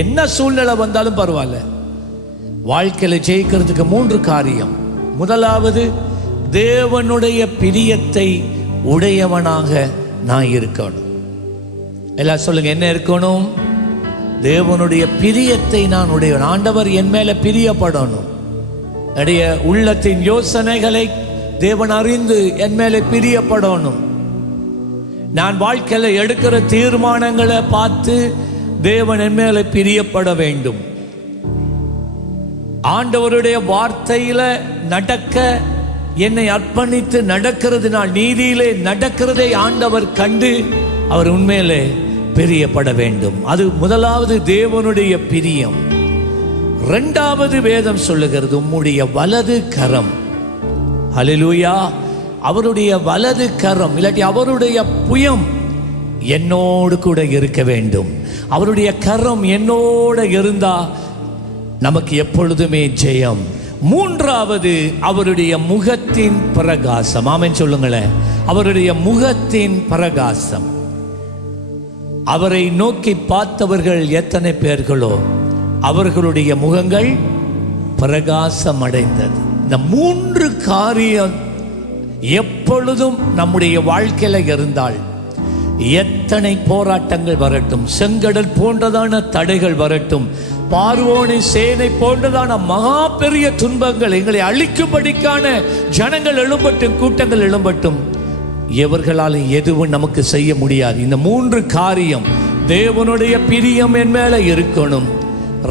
என்ன சூழ்நிலை வந்தாலும் பரவாயில்ல, வாழ்க்கையில ஜெயிக்கிறதுக்கு 3 காரியம். முதலாவது, தேவனுடைய பிரியத்தை உடையவனாக நான் இருக்கணும். எல்லாம் சொல்லுங்க, என்ன இருக்கணும்? தேவனுடைய பிரியத்தை நான் உடையவன். ஆண்டவர் என் மேல பிரியப்படணும். என்னுடைய உள்ளத்தின் யோசனைகளை தேவன் அறிந்து என் மேல பிரியப்படணும். நான் வாழ்க்கையில எடுக்கிற தீர்மானங்களை பார்த்து தேவன் என் மேல பிரியப்பட வேண்டும். ஆண்டவருடைய வார்த்தையில நடக்க என்னை அர்ப்பணித்து நடக்கிறதுனால், நீதியிலே நடக்கிறதை ஆண்டவர் கண்டு அவர் உண்மையிலே பிரியப்பட வேண்டும். அது முதலாவது தேவனுடைய பிரியம். 2வது வேதம் சொல்லுகிறது, உம்முடைய வலது கரம். ஹல்லேலூயா. அவருடைய வலது கரம் இல்லாட்டி அவருடைய புயம் என்னோடு கூட இருக்க வேண்டும். அவருடைய கரம் என்னோட இருந்தா நமக்கு எப்பொழுதுமே ஜெயம். 3வது, அவருடைய முகத்தின் பிரகாசம். ஆமென் சொல்லுங்களேன். அவருடைய முகத்தின் பிரகாசம். அவரை நோக்கி பார்த்தவர்கள் எத்தனை பேர்களோ அவர்களுடைய முகங்கள் பிரகாசம் அடைந்தது. இந்த 3 காரியம் எப்பொழுதும் நம்முடைய வாழ்க்கையில இருந்தால், எத்தனை போராட்டங்கள் வரட்டும், செங்கடல் போன்றதான தடைகள் வரட்டும், பார்வோனை சேனை போன்றதான மகா பெரிய துன்பங்கள், எங்களை அழிக்கும்படிக்கான ஜனங்கள் எழும்பட்டும், கூட்டங்கள் எழும்பட்டும், எவர்களாலும் எதுவும் நமக்கு செய்ய முடியாது. இந்த 3 காரியம், தேவனுடைய பிரியம் என் மேல இருக்கணும்.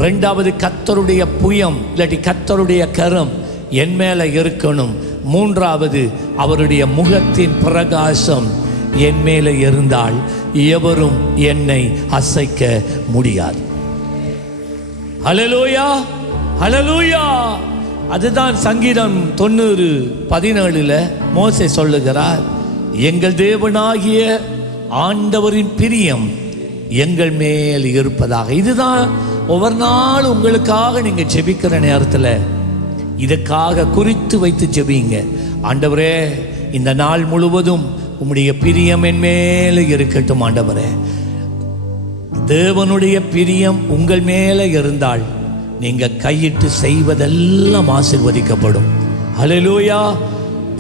2வது, கர்த்தருடைய புயம் இல்லாட்டி கர்த்தருடைய கரம் என் மேல இருக்கணும். 3வது, அவருடைய முகத்தின் பிரகாசம் என் மேல இருந்தால் எவரும் என்னை அசைக்க முடியாது. ஹல்லேலூயா, ஹல்லேலூயா. அதுதான் சங்கீதம் 90:17 மோசே சொல்லுகிறார், எங்கள் தேவனாகிய ஆண்டவரின் பிரியம் எங்கள் மேல் இருப்பதாக. இதுதான் ஒவ்வொரு நாள் உங்களுக்காக நீங்க ஜெபிக்கிற நேரத்தில் இதுக்காக குறித்து வைத்து ஜெபிங்க. ஆண்டவரே, இந்த நாள் முழுவதும் உம்முடைய பிரியம் என் மேலே இருக்கட்டும். ஆண்டவரே, தேவனுடைய பிரியம் உங்கள் மேலே இருந்தால் நீங்க கையிட்டு செய்வதெல்லாம் ஆசீர்வதிக்கப்படும். ஹல்லேலூயா.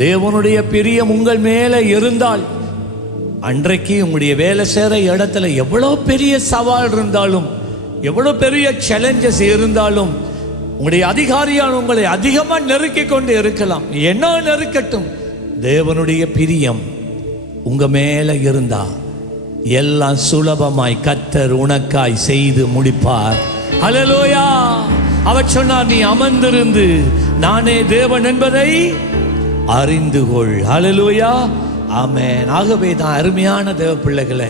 தேவனுடைய பிரியம் உங்கள் மேலே இருந்தால் அன்றைக்கு உங்களுடைய வேலை செய்கிற இடத்துல எவ்வளோ பெரிய சவால் இருந்தாலும், எவ்வளோ பெரிய சேலஞ்சஸ் இருந்தாலும், உங்களுடைய அதிகாரியான உங்களை அதிகமாக நெருக்கி கொண்டு இருக்கலாம். என்ன நெருக்கட்டும், தேவனுடைய பிரியம் உங்க மேல இருந்தா எல்லாம் சுலபமாய் கர்த்தர் உனக்காய் செய்து முடிப்பார். ஹல்லேலூயா. அவர் சொன்னார், நீ அமர்ந்திருந்து நானே தேவன் என்பதை அறிந்து கொள். ஹல்லேலூயா. ஆமென். ஆகவே தான் அருமையான தேவ பிள்ளைகளை,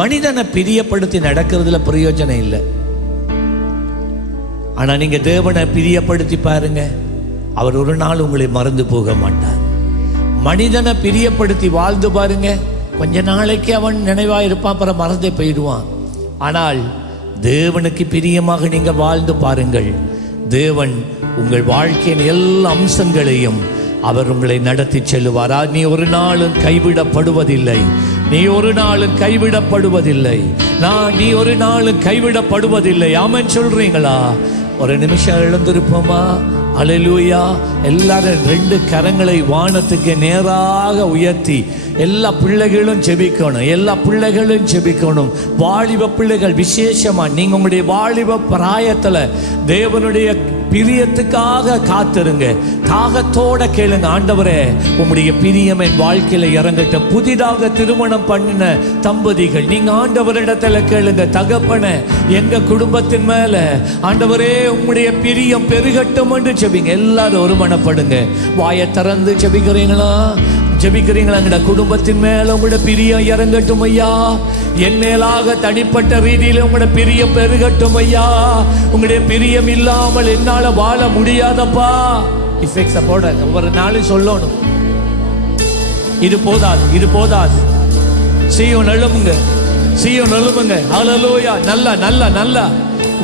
மனிதனை பிரியப்படுத்தி நடக்கிறதுல பிரயோஜனம் இல்லை. ஆனா நீங்க தேவனை பிரியப்படுத்தி பாருங்க, அவர் ஒரு நாள் உங்களை மறந்து போக மாட்டார். மனிதனை பிரியப்படுத்தி வாழ்ந்து பாருங்க, கொஞ்ச நாளைக்கு அவன் நினைவாயிருப்பான், அப்புறம் மறந்தே போயிடுவான். ஆனால் தேவனுக்கு பிரியமாக நீங்க வாழ்ந்து பாருங்கள், தேவன் உங்கள் வாழ்க்கையின் எல்லா அம்சங்களையும் அவர் உங்களை நடத்தி செல்லுவார். நீ ஒரு நாளும் கைவிடப்படுவதில்லை, நீ ஒரு நாளும் கைவிடப்படுவதில்லை, நீ ஒரு நாளும் கைவிடப்படுவதில்லை. ஆமென் சொல்றீங்களா? ஒரு நிமிஷம் எழுந்திருப்போமா? அல்லேலூயா. எல்லாரும் 2 கரங்களை வானத்துக்கு நேராக உயர்த்தி எல்லா பிள்ளைகளும் ஜெபிக்கணும், எல்லா பிள்ளைகளும் ஜெபிக்கணும். வாலிப பிள்ளைகள் விசேஷமா நீங்க உங்களுடைய வாலிப பிராயத்துல தேவனுடைய பிரியத்துக்காக காத்திருங்க, தாகத்தோட கேளுங்க. ஆண்டவரே, உம்முடைய பிரியம் என் வாழ்க்கையில இறங்கட்டும். புதிதாக திருமணம் பண்ணின தம்பதிகள், நீங்க ஆண்டவரிடத்துல கேளுங்க, தகப்பனே, எங்க குடும்பத்தின் மேல ஆண்டவரே உம்முடைய பிரியம் பெருகட்டும் என்று ஜெபிங்க. எல்லாரும் ஒருமனப்படுங்க. வாயை திறந்து ஜெபிக்கிறீங்களா? ஜெபிக்கிறீங்களா? குடும்பத்தின் மேல உங்களோட பிரியம் இறங்கட்டும் ஐயா. என் மேலாக தனிப்பட்ட ரீதியில் உங்களோட பிரியம் பெருகட்டும் ஐயா. உங்களுடைய பிரியம் இல்லாமல் என்னால வாழ முடியாதப்பா. இஃபெக்ட்ஸை போட ஒவ்வொரு நாளும் சொல்லணும். இது போதாது, இது போதாது. சீயோன் எழும்புங்க, சீயோன் எழும்புங்க. ஹல்லேலூயா. நல்ல நல்ல நல்ல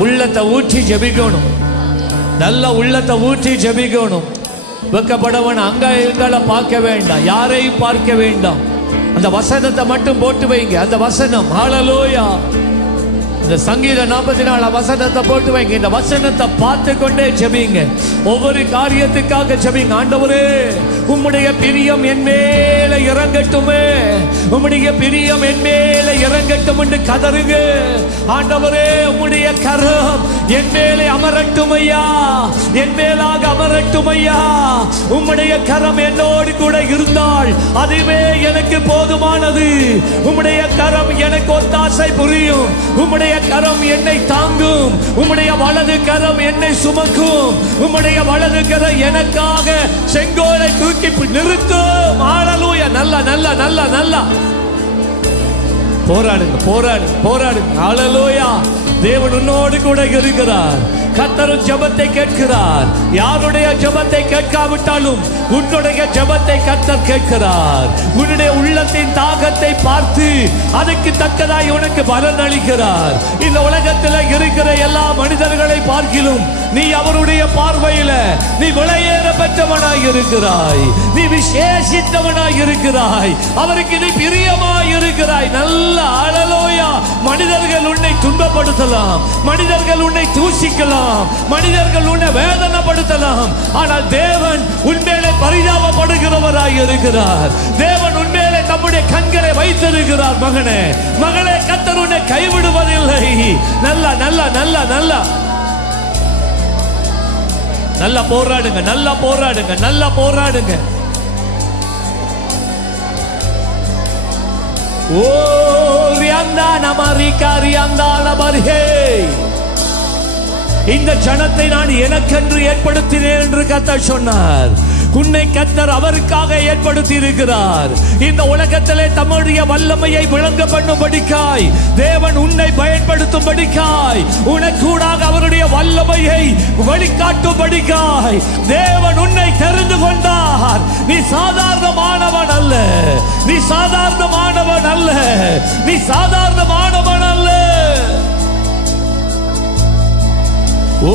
உள்ளத்தை ஊற்றி ஜெபிக்கணும், நல்ல உள்ளத்தை ஊற்றி ஜெபிக்கணும். வெக்கப்படவன் அங்க எங்களை பார்க்க வேண்டாம், யாரையும் பார்க்க வேண்டாம். அந்த வசனத்தை மட்டும் போட்டு வைங்க. அந்த வசனம், ஹல்லேலூயா. இந்த சங்கீதம் 44 வசனத்தை போட்டு வைங்க. இந்த வசனத்தை பார்த்து கொண்டே ஜெபிங்க. ஒவ்வொரு காரியத்துக்காக ஜெபிங்க. ஆண்டவரே, உம்முடைய பிரியம் என் மேல இறங்கட்டுமே, உம்முடைய பிரியம் என் மேல இறங்கட்டும் என்று கதறுங்க. ஆண்டவரே, உம்முடைய கரம் என் மேலே அமரட்டும் ஐயா, என் மேலாக அமரட்டும் ஐயா. உம்முடைய கரம் என்னோடு கூட இருந்தால் அதுவே எனக்கு போதுமானது. உம்முடைய கரம் எனக்கு ஒத்தாசை புரியும், உம்முடைய கரம் என்னை தாங்கும், உம்முடைய வலது கரம் என்னை சுமக்கும், உம்முடைய வலது கரம் எனக்காக செங்கோலை தூக்கி நிறுத்தும். ஹல்லேலூயா. நல்ல நல்ல நல்ல நல்ல போராடுங்க, போராடுங்க, போராடுங்க. ஹல்லேலூயா. தேவன் உன்னோடு கூட இருக்கிறார். கர்த்தர் ஜெபத்தை கேட்கிறார். யாருடைய ஜெபத்தை கேட்காவிட்டாலும் உன்னுடைய ஜெபத்தை கர்த்தர் கேட்கிறார். உன்னுடைய உள்ளத்தின் தாகத்தை பார்த்து அதுக்கு தக்கதாய் உனக்கு பலன் அளிக்கிறார். இந்த உலகத்தில் இருக்கிற எல்லா மனிதர்களை பார்க்கிலும் நீ அவருடைய பார்வையில நீ விலையேற பெற்றவனாய் இருக்கிறாய், நீ விசேஷித்தவனாய் இருக்கிறாய், அவருக்கு நீ பிரியமாய் இருக்கிறாய். நல்ல ஹல்லேலூயா. மனிதர்கள் உன்னை துன்பப்படுத்தலாம், மனிதர்கள் உன்னை தூசிக்கலாம், மனிதர்கள் உன்னை வேதனைப்படுத்தலாம், ஆனால் தேவன் உன்மேலே பரிதாபப்படுகிறவராய் இருக்கிறார். தேவன் உன்மேலே தம்முடைய கண்களை வைத்திருக்கிறார். மகனே, மகளே, கர்த்தர் உன்னை கைவிடுவதில்லை. நல்ல நல்ல நல்ல நல்ல நல்லா போராடுங்க, நல்லா போராடுங்க, நல்லா போராடுங்க. ஓ ரியாந்தா நமரிகா ரியாந்தா லபர்ஹே. இந்த ஜனத்தை நான் எனக்கென்று ஏற்படுத்தினேன் என்று கர்த்தர் சொன்னார். உன்னை கர்த்தர் அவருக்காக ஏற்படுத்தி இருக்கிறார். இந்த உலகத்திலே தம்முடைய வல்லமையை விளங்க பண்ணும்படிக்காய் தேவன் உன்னை பயன்படுத்தும்படிக்காய் உனக்கூடாக அவருடைய வல்லமையை வெளிக்காட்டும்படிக்காய் தேவன் உன்னை தெரிந்து கொண்டார். நீ சாதாரணமானவன் அல்ல, நீ சாதாரணமானவன் அல்ல, நீ சாதாரணமானவன் அல்ல. ஓ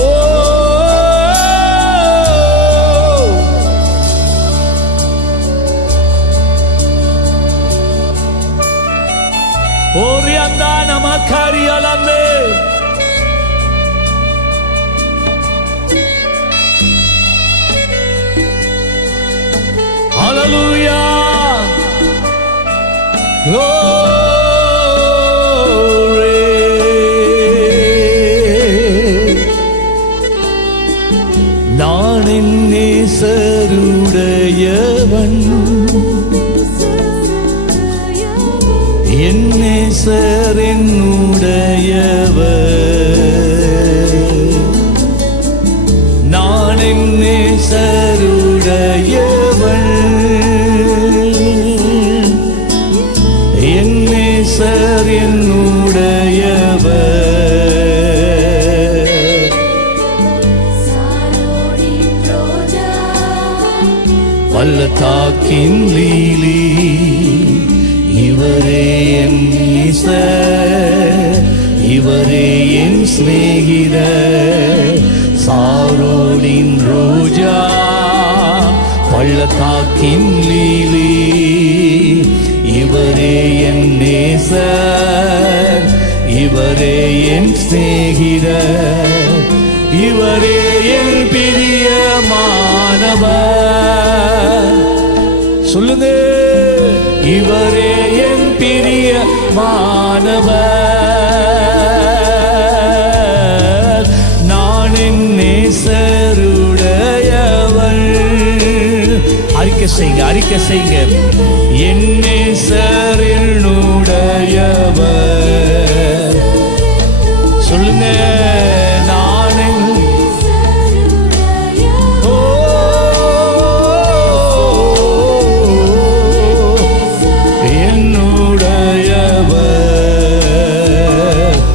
ஓரியந்தா நமக்கரியலமே ஹல்லேலூயா glory. நான் என் நேசருடையவன், என் நேசர் என்னுடையவர். நான் என் நேசருடையவன், என் நேசர் என்னுடையவர். பள்ளத்தாக்கின் லீலி இவரே என் நேசர், இவரே என் சிநேகிதர். சாரோனின் ரோஜா பள்ளத்தாக்கின் லீலி இவரே என் நேசர், இவரே என் சிநேகிதர். இவரே என் பிரியமானவர். சொல்லுங்க, இவரே என் பிரியமானவர். நான் என் நேசருடையவள். அறிக்கை செய்யுங்க, அறிக்கை செய்யுங்க. என் நேசர் என்னுடையவர்.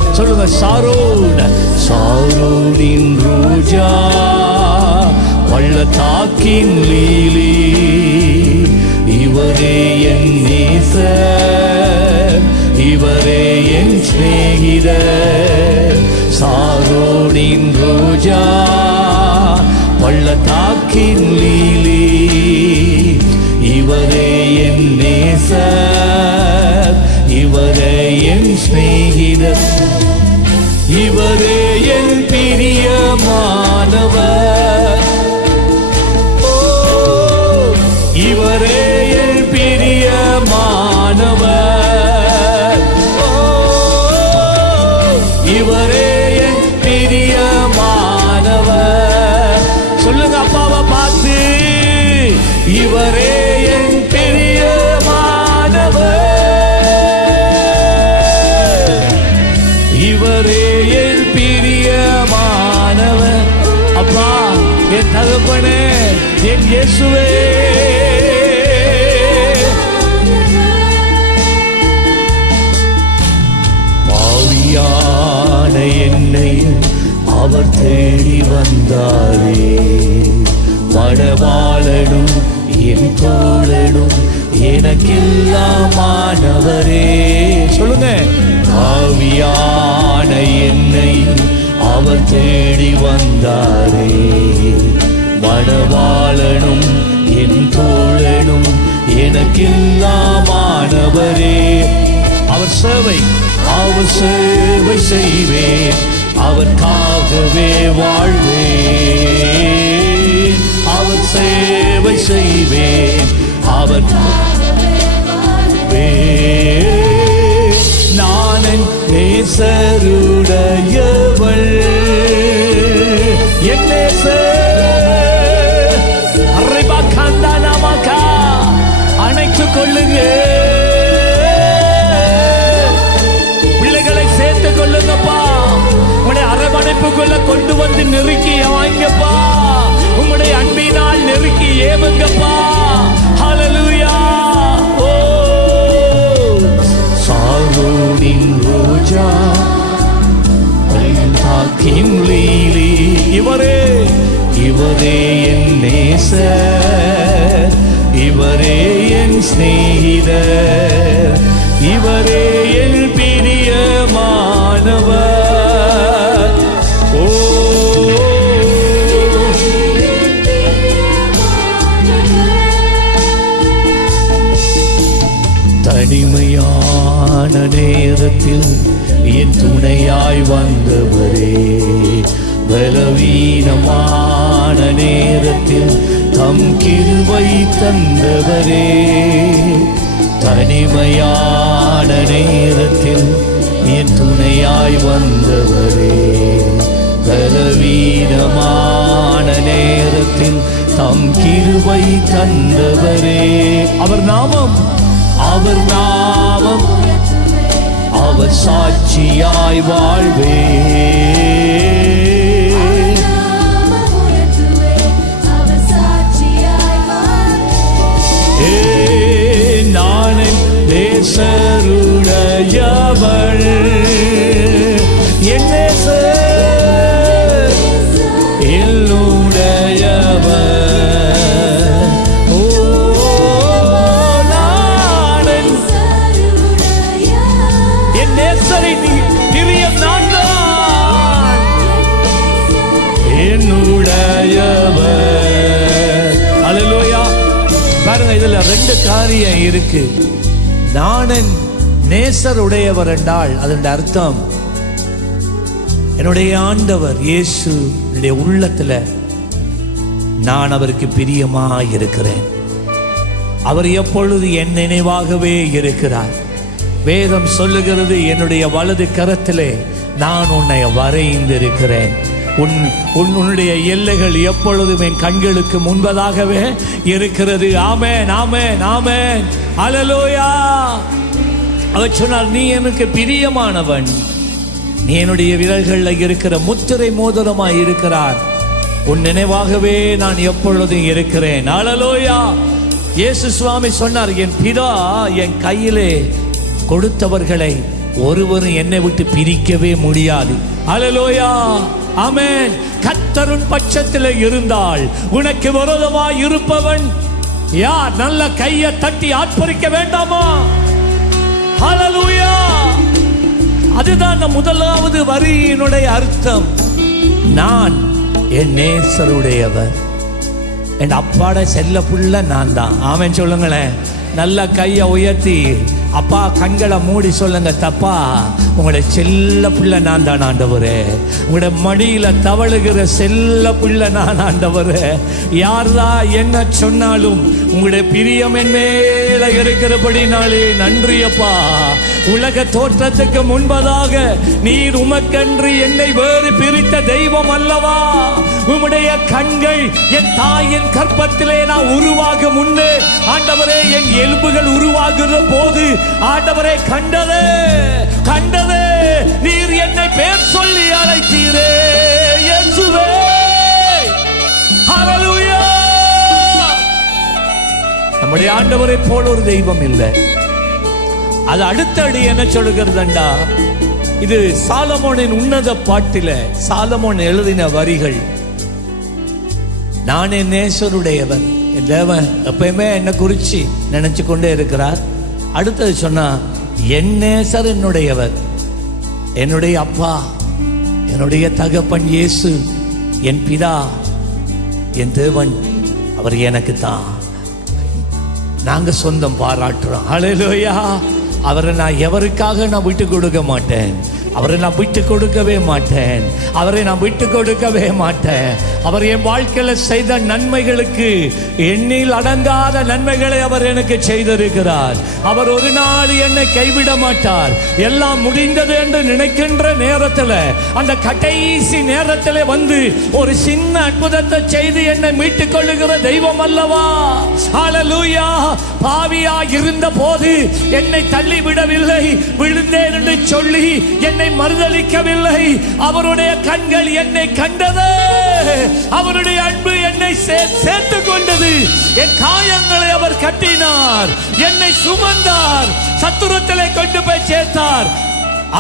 சொல்லுங்க, சாரோனின் ரோஜா பள்ளத்தாக்கின் லீலி இவரே என் நேசர், இவரே என் சிநேகிதர். சாரோனின் ரோஜா பள்ளத்தாக்கின் லீலி இவரே என் நேசர், இவரே என் சிநேகிதர். இவரே என் பிரியமானவர். ஓ, இவரே என் பிரியமானவர். ஓ, இவரே என் பிரியமானவர். சொல்லுங்க அப்பாவை பார்த்து, இவரே என் பிரியமானவர். இவரே என் பிரியமானவர். அப்பா, என் தகப்பனே, என் இயேசுவே, பாவியான என்னை அவர் தேடி வந்தாரே. மணவாளனும் என் தோழனும் எனக்கெல்லாமானவரே. சொல்லுங்க, பாவியான என்னை அவர் தேடி வந்தாரே. மணவாளனும் என் தோழனும் எனக்கெல்லாமானவரே. அவர் சேவை செய்வேன், அவர்க்காகவே வாழ்வேன். அவர் சேவை செய்வேன், அவர் நான் என் நேசருடையவள். என் நேசர் அரைபாக்கந்தா நமக்கா அணைத்துக் கொள்ளுங்க. பிள்ளைகளை சேர்த்துக் கொள்ளுங்கப்பா. உங்களுடைய அரவணைப்புக்குள்ள கொண்டு வந்து நெருக்கி வாங்கப்பா. உங்களுடைய அன்பினால் நெருக்கி ஏவுங்க. நேசர், இவரே என் சிநேகிதர், இவரே என் பிரியமானவர். ஓ தனிமையான நேரத்தில் என் துணையாய் வந்தவரே, பலவீனமான நேரத்தில் தம் கிருபை தந்தவரே, தனிமையான நேரத்தில் என் துணையாய் வந்தவரே, பலவீனமான நேரத்தில் தம் கிருபை தந்தவரே. அவர் நாமம் அவர் சாட்சியாய் வாழ்வே. நான் நேசருடையவள், என் நேசர் என்னுடையவர். பாருங்க, இதுல ரெண்டு காரியம் இருக்கு. நானன் நேசருடையவர் என்றால் அதனுடைய அர்த்தம், என்னுடைய ஆண்டவர் இயேசு என்னுடைய உள்ளத்துல நான் அவருக்கு பிரியமாய் இருக்கிறேன். அவர் எப்பொழுது என் நினைவாகவே இருக்கிறார். வேதம் சொல்லுகிறது, என்னுடைய வலது கரத்திலே நான் உன்னை வரைந்திருக்கிறேன். உன்னுடைய எல்லைகள் எப்பொழுதும் என் கண்களுக்கு முன்பதாகவே இருக்கிறது. ஆமென், ஆமென், ஆமென், அல்லேலூயா. அவர் சொன்னார், நீ எனக்கு பிரியமானவன், நீ என்னுடைய விரல்களில் இருக்கிற முத்திரை மோதிரமாய் இருக்கிறார், உன் நினைவாகவே நான் எப்பொழுதும் இருக்கிறேன். அல்லேலூயா. இயேசு சுவாமி சொன்னார், என் பிதா என் கையிலே கொடுத்தவர்களை ஒருவரும் என்னை விட்டு பிரிக்கவே முடியாது. அல்லேலூயா, ஆமென். கர்த்தரின் பட்சத்தில் இருந்தால் உனக்கு விரோதமாய் இருப்பவன் யார்? நல்ல கையை தட்டி ஆர்ப்பரிக்க வேண்டாமா? ஹல்லேலூயா. அதுதான் முதலாவது வரியினுடைய அர்த்தம். நான் என் நேசருடையவர், என் அப்பாட செல்ல புள்ள நான் தான். ஆமென் சொல்லுங்களேன். நல்ல கையை உயர்த்தி அப்பா கண்களை மூடி சொல்லுங்க, தப்பா உங்களுடைய செல்ல பிள்ளை நான் தான் ஆண்டவரே, உங்களுடைய மடியில தவழுகிற செல்ல பிள்ளை நான் ஆண்டவரே. யார்தான் என்ன சொன்னாலும் உங்களுடைய பிரியம் என் மேல இருக்கிறபடினாலே நன்றி அப்பா. உலக தோற்றத்துக்கு முன்பதாக நீர் உமக்கன்று என்னை வேறு பிரித்த தெய்வம் அல்லவா? உம்முடைய கண்கள் என் தாயின் கற்பத்திலே நான் உருவாக முன்னே ஆண்டவரே, என் எலும்புகள் உருவாகுற போது ஆண்டவரே கண்டதே கண்டதே, நீர் என்னை பேர் சொல்லி அழைத்தீரே இயேசுவே. ஹல்லேலூயா. நம்முடைய ஆண்டவரை போல ஒரு தெய்வம் இல்லை. அது அடுத்த அடி என்ன சொல்லுகிறதுண்டா, இது சாலமோனின் உன்னத பாட்டில சாலமோன் எழுதின வரிகள். நான் என் நேசருடையவர், என் தேவன் எப்பயுமே என்னை குறிச்சு நினைச்சு கொண்டே இருக்கிறார். அடுத்தது சொன்னா, என் நேசர் என்னுடையவர், என்னுடைய அப்பா, என்னுடைய தகப்பன் இயேசு, என் பிதா, என் தேவன், அவர் எனக்கு தான். நாங்க சொந்தம் பாராட்டுறோம். ஹல்லேலூயா. அவரை நான் எவருக்காக நான் விட்டு கொடுக்க மாட்டேன். அவரை நான் விட்டு கொடுக்கவே மாட்டேன். அவரை நான் விட்டு கொடுக்கவே மாட்டேன். அவர் என் வாழ்க்கையில செய்த நன்மைகளுக்கு எண்ணில் அடங்காத நன்மைகளை அவர் எனக்கு செய்திருக்கிறார். அவர் ஒரு நாள் என்னை கைவிட மாட்டார். எல்லாம் முடிந்தது என்று நினைக்கின்ற நேரத்தில், அந்த கடைசி நேரத்தில் வந்து ஒரு சின்ன அற்புதத்தை செய்து என்னை மீட்டுக் கொள்ளுகிற தெய்வம் அல்லவா? ஹல்லேலூயா. பாவியா இருந்த போது என்னை தள்ளிவிடவில்லை, விழுந்தேன் என்று சொல்லி என்னை மறுதலிக்கவில்லை. அவருடைய கண்கள் என்னை கண்டது, அவருடைய அன்பு என்னை சேர்த்து கொண்டது. என் காயங்களை அவர் கட்டினார், என்னை சுமந்தார், சத்துரத்திலே கொண்டு போய் சேர்த்தார்.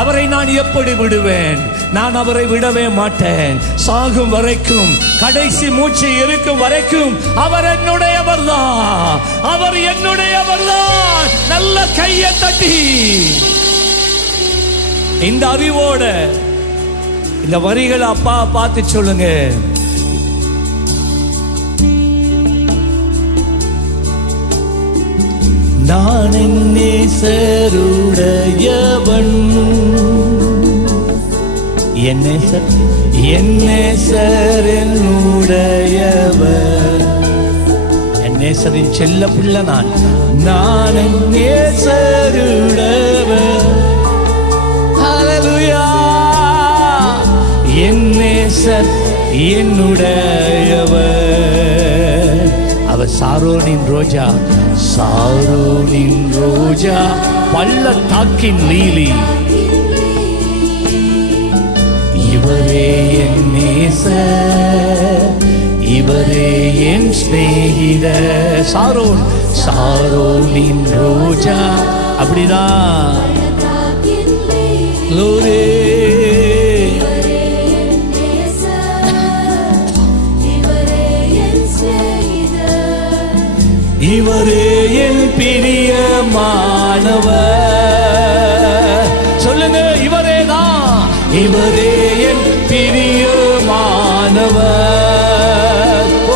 அவரை நான் எப்படி விடுவேன்? நான் அவரை விடவே மாட்டேன். சாகும் வரைக்கும், கடைசி மூச்சு இருக்கும் வரைக்கும் அவர் என்னுடையவர் தான். அவர் என்னுடையவர் தான். நல்ல கையை தட்டி இந்த அறிவோட இந்த வரிகளை அப்பா பார்த்து சொல்லுங்க. நான் நேசருடையவன், நேசர் என்னுடையவர். என் நேசரின் செல்ல பிள்ளை நான். நான் நேசருடையவர். ஹல்லேலூயா. என் நேசர் என்னுடையவர். அவர் சாரோனின் ரோஜா, சாரோனின் ரோஜா, பள்ளத்தாக்கின் லீலி. இவரே என் நேசர், இவரே என் சிநேகிதர். சாரோன், சாரோனின் ரோஜா. அப்படிதான் லோரே. இவரே என் பிரியமானவர். சொல்லுங்க, இவரே தான். இவரே என் பிரியமானவர்.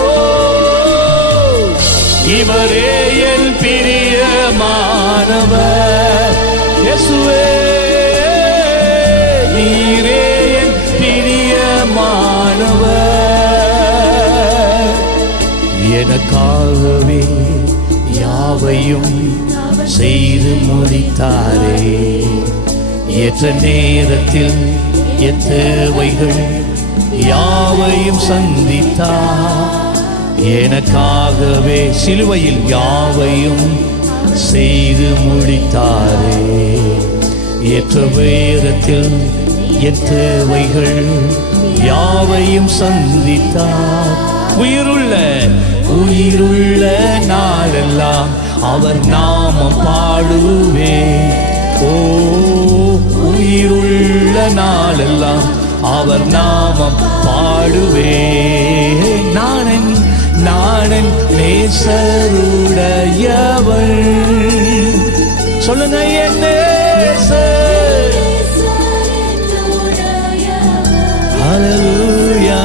ஓ, இவரே என் பிரியமானவர். இயேசுவே, நீரே என் பிரியமானவர். எனக்காகவே யாவையும் செய்து முடித்தாரே. ஏற்ற நேரத்தில் என் தேவைகள் யாவையும் சந்தித்தார். எனக்காகவே சிலுவையில் யாவையும் செய்து முடித்தாரே. ஏற்ற நேரத்தில் என் தேவைகள் யாவையும் சந்தித்தார். உயிருள்ள நாளெல்லாம் அவர் நாமம் பாடுவே. ஓ, உயிருள்ள நாளெல்லாம் அவர் நாமம் பாடுவே. நானன் நேசருடையவள். சொல்லுங்க, என் நேசர். ஹல்லேலூயா.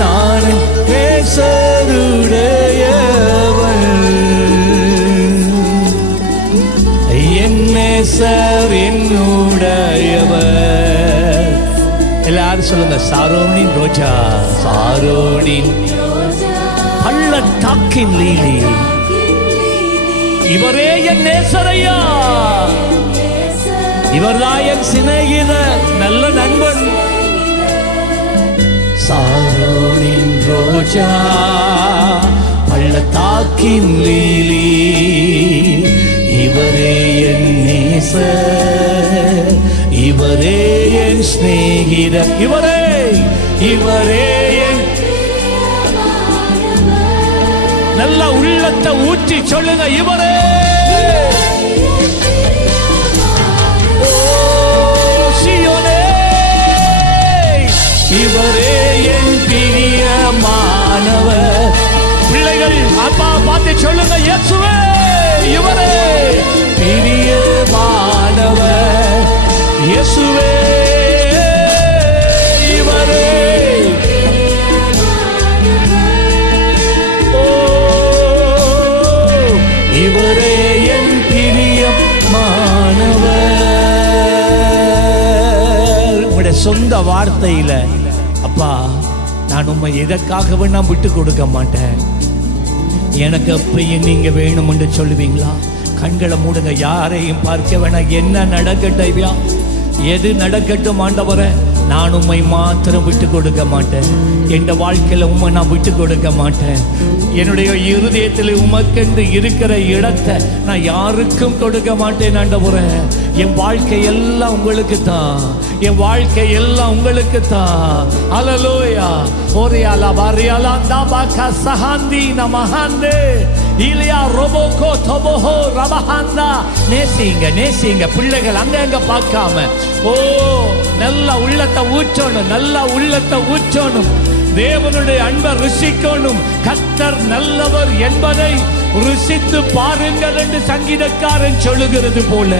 நானன் நேசருடையவள். என் நேசர் என்னுடையவர். எல்லாரும் சொல்லுங்க, சாரோனின் ரோஜா, சாரோனின் பள்ளத்தாக்கின் லீலி. இவரே என் நேசரையா. இவர்தான் என் சிநேகிதர், நல்ல நண்பன். சாரோனின் ரோஜா, பள்ளத்தாக்கின் லீலி. இவரே என் நேசர், இவரே என் சிநேகிதர். இவரே என் நல்ல உள்ளத்தை ஊற்றி சொல்லுங்க, இவரே. ஓ சீயோனே, இவரே என் பிரியமானவர். பிள்ளைகள் அப்பா பார்த்து சொல்லுங்க, இயேசுவே, இவரே பிரியமானவர். இயேசுவே, இவரே. ஓ, இவரே என் பிரியமானவர். உங்களுடைய சொந்த வார்த்தையில, அப்பா நான் உண்மை எதற்காகவே நான் விட்டு கொடுக்க மாட்டேன், எனக்கு அப்பயும் நீங்க வேணும் என்று சொல்லுவீங்களா? கண்களை மூடுங்க, யாரையும் பார்க்க வேணாம். என்ன நடக்கட்டும், எது நடக்கட்டும் ஆண்டவரே, நான் உம்மை மாத்திரம் விட்டு கொடுக்க மாட்டேன். என் வாழ்க்கையில உம்மை நான் விட்டு கொடுக்க மாட்டேன். என்னுடைய இருதயத்தில் உமக்கென்று இருக்கிற இடத்தை நான் யாருக்கும் கொடுக்க மாட்டேன் ஆண்டவரே. என் வாழ்க்கை எல்லாம் உங்களுக்கு தான், என் வாழ்க்கை எல்லாம் உங்களுக்கு தான். அல்லேலூயா. ஓரியாலா பாரியாலா தாபாகா சஹாந்தி நமஹாந்தே இலியா ரோபோகோ தோபோஹோ ரபஹாந்தா. நேசிங்க பிள்ளைகள் அங்க பார்க்காம. ஓ, நல்ல உள்ளத்தை ஊற்றணும், நல்ல உள்ளத்தை ஊற்றணும். தேவனுடைய அன்பை ருசிக்கணும். கர்த்தர் நல்லவர் என்பதை ருசித்து பாருங்கள் என்று சங்கீதக்காரன் சொல்லுகிறது போல,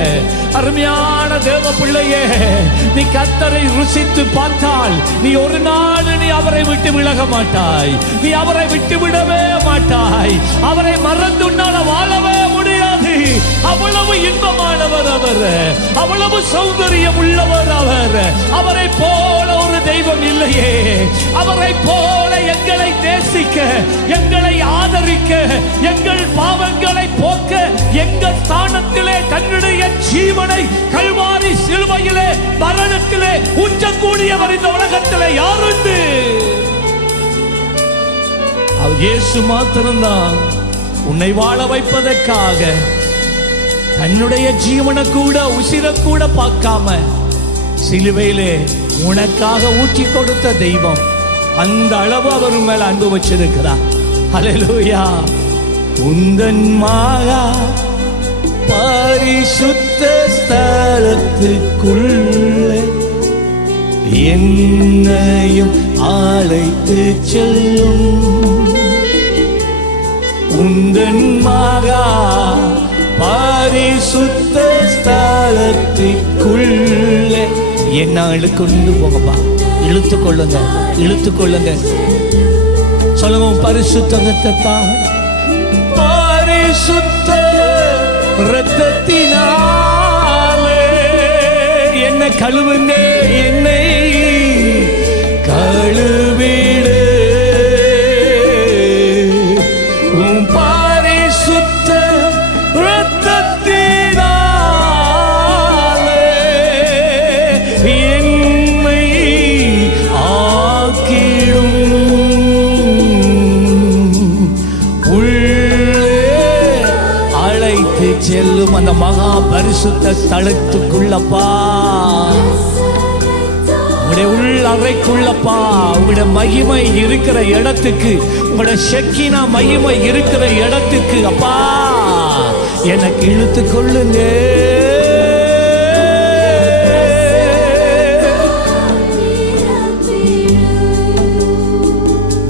அருமையான தேவ பிள்ளையே, நீ கர்த்தரை ருசித்து பார்த்தால் நீ ஒரு நாள் நீ அவரை விட்டு விலக மாட்டாய், நீ அவரை விட்டு விடவே மாட்டாய். அவரை மறந்து உன்னால வாழவே முடியாது. அவ்வளவு இன்பமானவர் அவர், அவ்வளவு சௌந்தரியம் உள்ளவர் அவர். அவரை போல ஒரு தெய்வம் இல்லையே. அவரை போல எங்களை நேசிக்க, எங்களை ஆதரிக்க, எங்கள் பாவங்களை போக்க, எங்கள் ஸ்தானத்திலே தன்னுடைய ஜீவனை கல்வாரி சிலுவையிலே மரணத்திலே ஊற்றக்கூடியவர் இந்த உலகத்திலே யாருண்டு? அவர் இயேசு மாத்திரம்தான். உன்னை வாழ வைப்பதற்காக தன்னுடைய ஜீவனை கூட உசிர கூட பார்க்காம சிலுவையிலே உனக்காக ஊற்றி கொடுத்த தெய்வம். அந்த அளவு அவர் மேல அன்பு வச்சிருக்கிறார். அல்லேலூயா. உந்தன் மகா பரிசுத்த ஸ்தலத்துக்குள்ளே என்னையும் அழைத்து செல்லும். உந்தன் மகா பரிசுத்த ஸ்தலத்துக்குள்ளே என்ன இழுக்கொண்டு போங்கப்பா. இழுத்து கொள்ளுங்க, இழுத்து கொள்ளுங்க. சொல்லுங்க, பரிசுத்தத்தான் பரிசுத்த இரத்தத்தினாலே என்ன கழுவுங்க, என்னை கழுவிடு. உம் பரிசுத்த இரத்தத்தினாலே என்னை ஆக்கிடும். செல்லும் அந்த மகா பரிசுத்த ஸ்தலத்துக்குள்ளப்பா, உங்களுடைய உள் அறைக்குள்ளப்பா, உங்களுடைய மகிமை இருக்கிற இடத்துக்கு, உங்களுடைய ஷெக்கினா மகிமை இருக்கிற இடத்துக்கு அப்பா எனக்கு இழுத்து கொள்ளுங்க.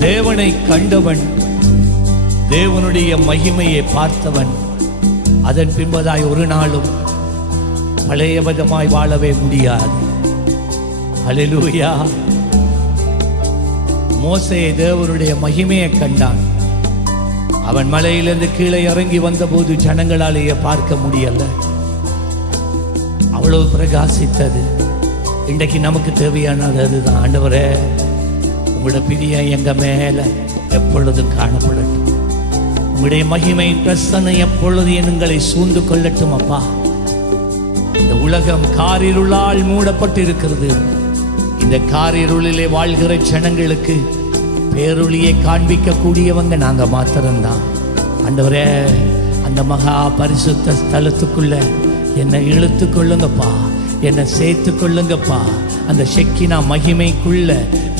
தேவனை கண்டவன், தேவனுடைய மகிமையை பார்த்தவன், அதன் பின்பதாய் ஒரு நாளும் பழைய விதமாய் வாழவே முடியாது. அல்லேலூயா. மோசே தேவனுடைய மகிமையை கண்டான். அவன் மலையிலிருந்து கீழே இறங்கி வந்தபோது ஜனங்களாலேயே பார்க்க முடியல. அவ்வளவு பிரகாசித்தது. இன்றைக்கு நமக்கு தேவையானது அதுதான். ஆண்டவரே, உங்களோட பிரியம் எங்க மேல எப்பொழுதும் காணப்படட்டும். உங்களுடைய மகிமை பிரசன்னை எப்பொழுது எங்களை சூழ்ந்து கொள்ளட்டும் அப்பா. இந்த உலகம் காரிருளால் மூடப்பட்டு இருக்கிறது. இந்த காரிருளிலே வாழ்கிற ஜனங்களுக்கு பேருளியை காண்பிக்க கூடியவங்க நாங்க மாத்திரம்தான். ஆண்டவரே, அந்த மகா பரிசுத்த ஸ்தலத்துக்குள்ள என்னை இழுத்து கொள்ளுங்கப்பா, என்னை சேர்த்து கொள்ளுங்கப்பா. அந்த ஷெக்கினா மகிமைக்குள்ள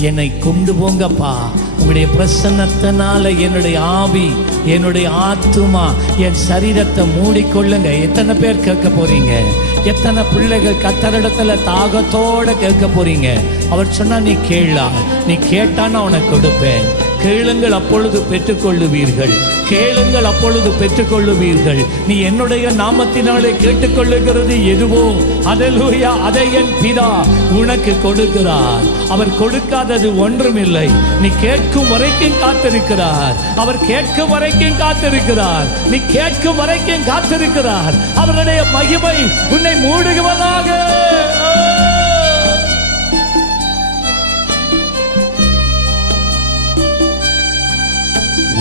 என்னை கொண்டு போங்கப்பா. உங்களுடைய பிரசன்னத்தினால என்னுடைய ஆவி, என்னுடைய ஆத்துமா, என் சரீரத்தை மூடிக்கொள்ளுங்க. எத்தனை பேர் கேட்க போறீங்க? எத்தனை பிள்ளைகள் கர்த்தரிடத்துல தாகத்தோட கேட்க போறீங்க? அவர் சொன்னா நீ கேளா, நீ கேட்டான்னு உனக்கு கொடுப்பேன். கேளுங்கள் அப்பொழுது பெற்றுக்கொள்ளுவீர்கள், கேளுங்கள் அப்பொழுது பெற்றுக்கொள்ளுவீர்கள். நீ என்னுடைய நாமத்தினாலே கேட்டுக்கொள்ளுகிறது எதுவோ, அல்லேலூயா, அதை என் பிதா உனக்கு கொடுக்கிறார். அவர் கொடுக்காதது ஒன்றுமில்லை. நீ கேட்கும் வரைக்கும் காத்திருக்கிறார். அவர் கேட்கும் வரைக்கும் காத்திருக்கிறார். நீ கேட்கும் வரைக்கும் காத்திருக்கிறார். அவருடைய மகிமை உன்னை மூடுவதாக.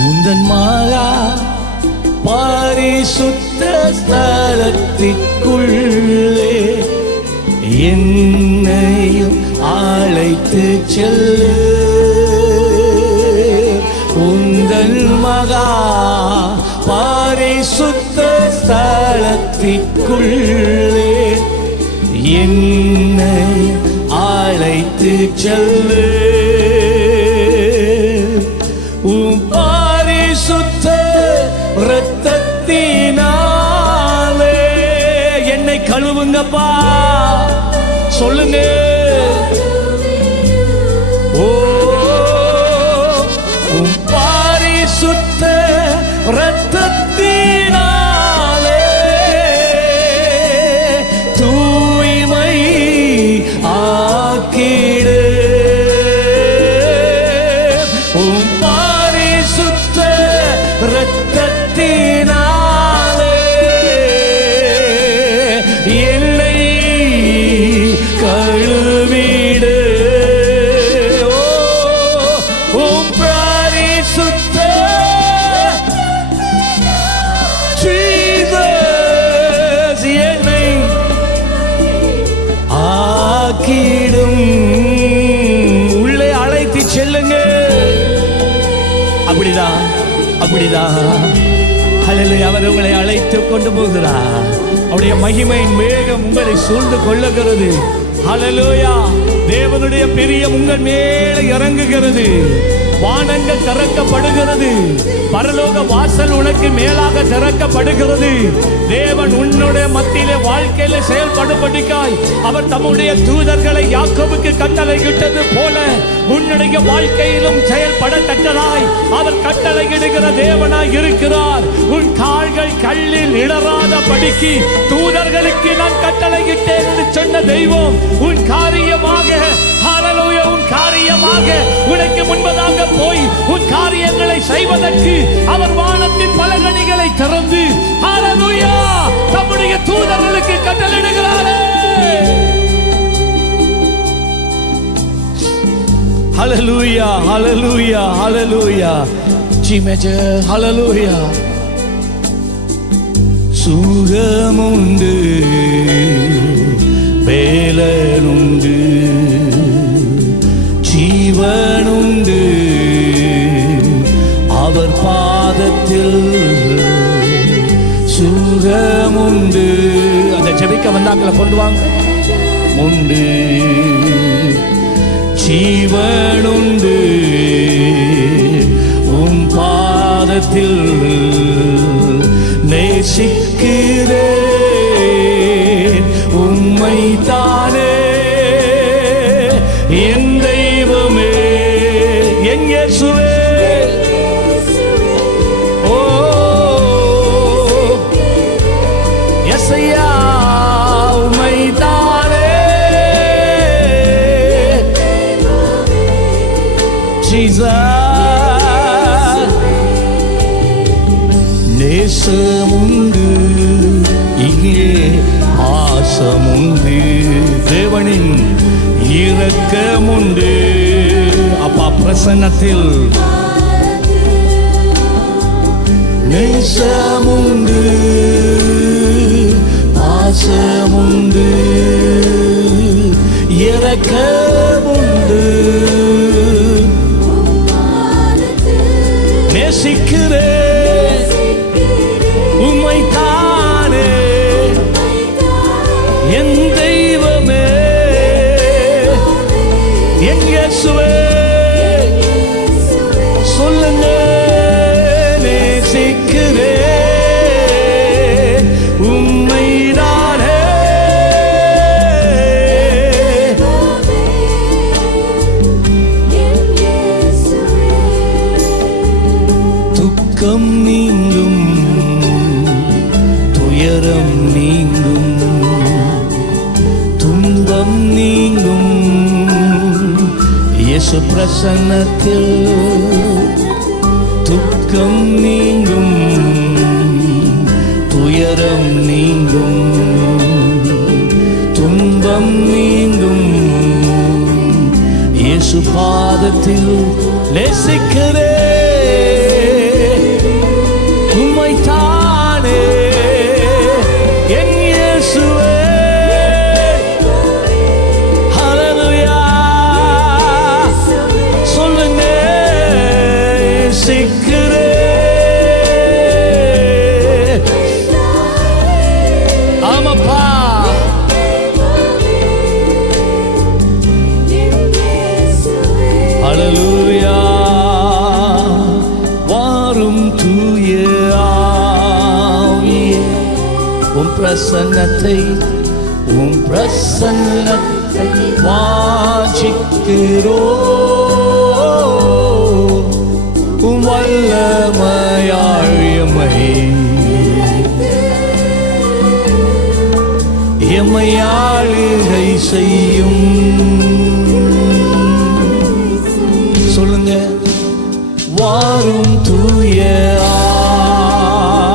உந்தன் மகா பரிசுத்த ஸ்தலத்திற்குள்ளே என்னையும் அழைத்து செல்லு. உந்தன் மகா பரிசுத்த ஸ்தலத்திற்குள்ளே என்னை அழைத்து செல்லு உம் பரிசுத்த இரத்தத்தினாலே என்னை கழுவுங்கப்பா சொல்லுங்க. ஓ உம் பரிசுத்த இரத்தத்தினாலே தூய்மை ஆக்கிடு உம் பரிசுத்த இரத்தத்தினாலே என்னை கழுவிடு. உம் பரிசுத்த Jesus என்னை ஆக்கிடும். உள்ளே அழைத்து செல்லுங்க. அப்படிதான் அப்படிதான். ஹல்லேலூயா. அவர் உங்களை அழைத்து கொண்டு போகிறார். அவருடைய மகிமையின் மேகம் உங்களை சூழ்ந்து கொள்ளுகிறது. ஹல்லேலூயா. தேவனுடைய பிரியம் உங்கள் மேலே இறங்குகிறது. வானங்கள் திறக்கப்படுகிறது. பரலோக வாசல் உனக்கு மேலாக திறக்கப்படுகிறது. தேவன் உன்னுடைய மத்தியிலே வாழ்க்கையில செயல்படும்படிக்காய் அவர் தம்முடைய தூதர்களை யாக்கோபுக்கு கட்டளையிட்டது போல உன்னுடைய வாழ்க்கையிலும் செயல்படத்தக்கதாய் அவர் கட்டளையிடுகிற தேவனாய் இருக்கிறார். உன் கால்கள் கல்லில் இடராத படிக்கு தூதர்களுக்கு நான் கட்டளையிட்டேன் என்று சொன்ன தெய்வம் உன் காரியமாக ஹல்லேலூயா உன் காரியமாக உனக்கு முன்பதாக போய் உன் காரியங்களை செய்வதற்கு அவர் வானத்தின் பலகணிகளை திறந்து ஹல்லேலூயா தம்முடைய தூதர்களுக்கு கட்டளையிடுகிறாரே. ஹல்லேலூயா ஹல்லேலூயா ஹல்லேலூயா. G major ஹல்லேலூயா. சுகமுண்டு வேலனுண்டு ஜீவனுண்டு அவர் பாதத்தில் சுகமுண்டு. அந்த ஜெபிக்க வந்தாக்களை கொண்டு வாங்க. உண்டு ஜீவனுண்டு உம் பாதத்தில் நேசிக்கிறேன் உம்மை தானே என் தெய்வமே என் இயேசுவே. ஓ யெசையா உம்மை தானே ஜீசஸ். நேசமுண்டு இங்கே ஆசமுண்டு தேவனின் இரக்கமுண்டு. அப்பா பிரசன்னத்தில் நேசமுண்டு ஆசமுண்டு இரக்கமுண்டு. நேசிக்கிறேன் உம்மை தானே என் தெய்வமே என் இயேசுவே. சொல்லுங்க. நேசிக்கிறேன் உம்மை தானே துக்கம் நீங்கும் துயரம் நீங்கும் துன்பம் நீங்கும் இயேசு பிரசன்னத்தில். துக்கம் நீங்கும் துயரம் நீங்கும் துன்பம் நீங்கும் இயேசு பாதத்தில் நேசிக்கிறேன் உம்மை தானே என் இயேசுவே. ஹல்லேலூயா. சொல்லுங்க. நேசிக்கிறேன் ஆமாப்பா பிரசன்னத்தை உம் பிரசன்னத்தை வாஞ்சிக்கிறோ உம் வல்லமையால் எம்மை ஆளுகை செய்யும். சொல்லுங்க. வாரும் தூய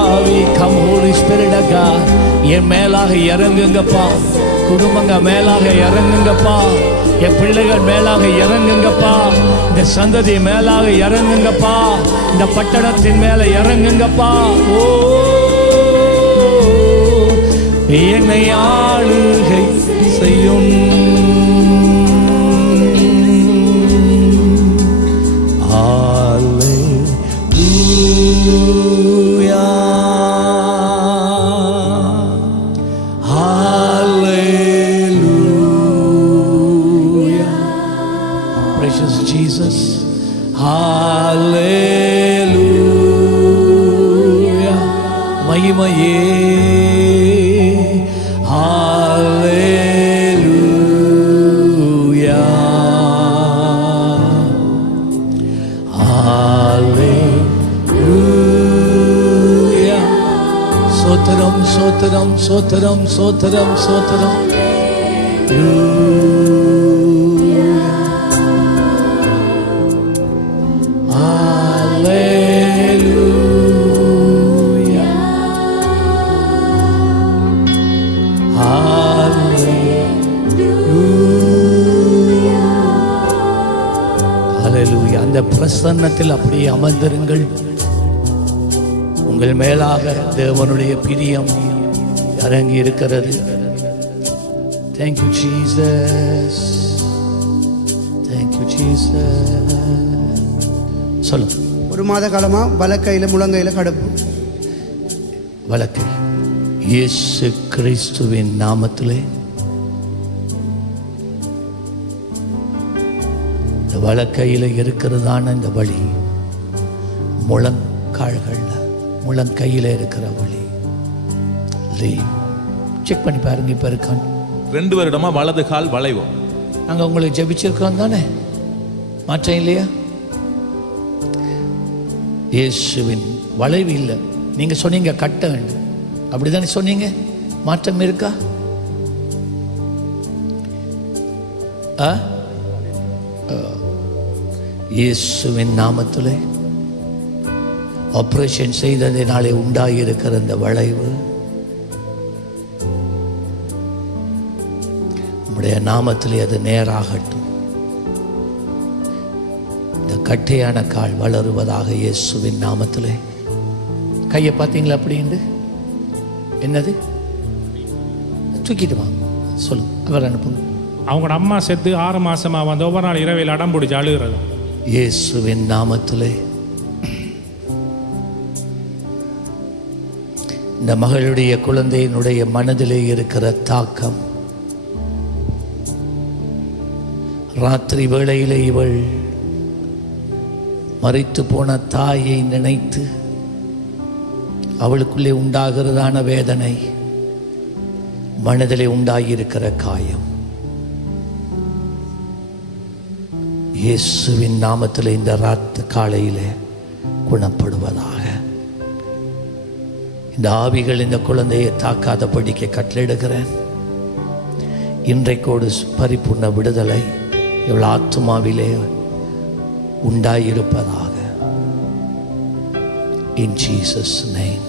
ஆவி, come holy spirit of God, என் மேலாக இறங்குங்கப்பா. குடும்பங்க மேலாக இறங்குங்கப்பா. என் பிள்ளைகள் மேலாக இறங்குங்கப்பா. இந்த சந்ததி மேலாக இறங்குங்கப்பா. இந்த பட்டணத்தின் மேல இறங்குங்கப்பா. ஓ என்னை ஆளுகை செய்யும். Hallelujah, hallelujah, precious Jesus, hallelujah, மகிமையே சோத்திரம் சோத்திரம் சோத்திரம் சோத்திரம். ஹல்லேலூயா. அந்த பிரசன்னத்தில் அப்படியே அமர்ந்திருங்கள். உங்கள் மேலாக தேவனுடைய பிரியம் இறங்கி இருக்கிறது. Thank you Jesus, thank you Jesus. சொல்லு. ஒரு மாத காலமா வலக்கையில முழங்கையில கடப்பு. வலக்கை இயேசு கிறிஸ்துவின் நாமத்திலே இந்த வலக்கையில இருக்கிறதான இந்த வழி, முழங்கால்கள்ல முழங்கையில இருக்கிற வழி செக் பண்ணி பாருங்க. இப்ப இருக்கான் 2 வருடமா வலது கால் வளைவோம். நாங்க உங்களுக்கு ஜெபிச்சிருக்கோம் தானே, மாற்றம் இல்லையா? இயேசுவின் வளைவு இல்லை. நீங்க சொன்னீங்க கட்ட வேண்டும், அப்படிதானே சொன்னீங்க. மாற்றம் இருக்கா? இயேசுவின் நாமத்திலே ஆபரேஷன் செய்ததினாலே உண்டாகியிருக்கிற இந்த வளைவு உம்முடைய நாமத்திலே அது நேராகட்டும். இந்த கட்டையான கால் வளருவதாக இயேசுவின் நாமத்திலே. கையை பார்த்தீங்களா? அப்படின்னு என்னது தூக்கிட்டு வாங்க, சொல்லுங்க. அவர் அனுப்புங்க. அவங்களோட அம்மா செத்து 6 மாசமா வந்து ஒவ்வொரு நாள் இரவில் அடம் பிடிச்சி அழுகிறது. இயேசுவின் நாமத்திலே இந்த மகளுடைய குழந்தையினுடைய மனதிலே இருக்கிற தாக்கம், ராத்திரி வேளையிலே இவள் மரித்து போன தாயை நினைத்து அவளுக்குள்ளே உண்டாகிறதான வேதனை, மனதிலே உண்டாகியிருக்கிற காயம், இயேசுவின் நாமத்தில் இந்த காலையிலே குணப்படுவதாக. இந்த ஆவிகள் இந்த குழந்தையை தாக்காதபடிக்கு கட்டளையிடுகிறேன். இன்றைக்கோடு பரிபூர்ண விடுதலை இவள் ஆத்துமாவிலே உண்டாயிருப்பதாக. In Jesus name.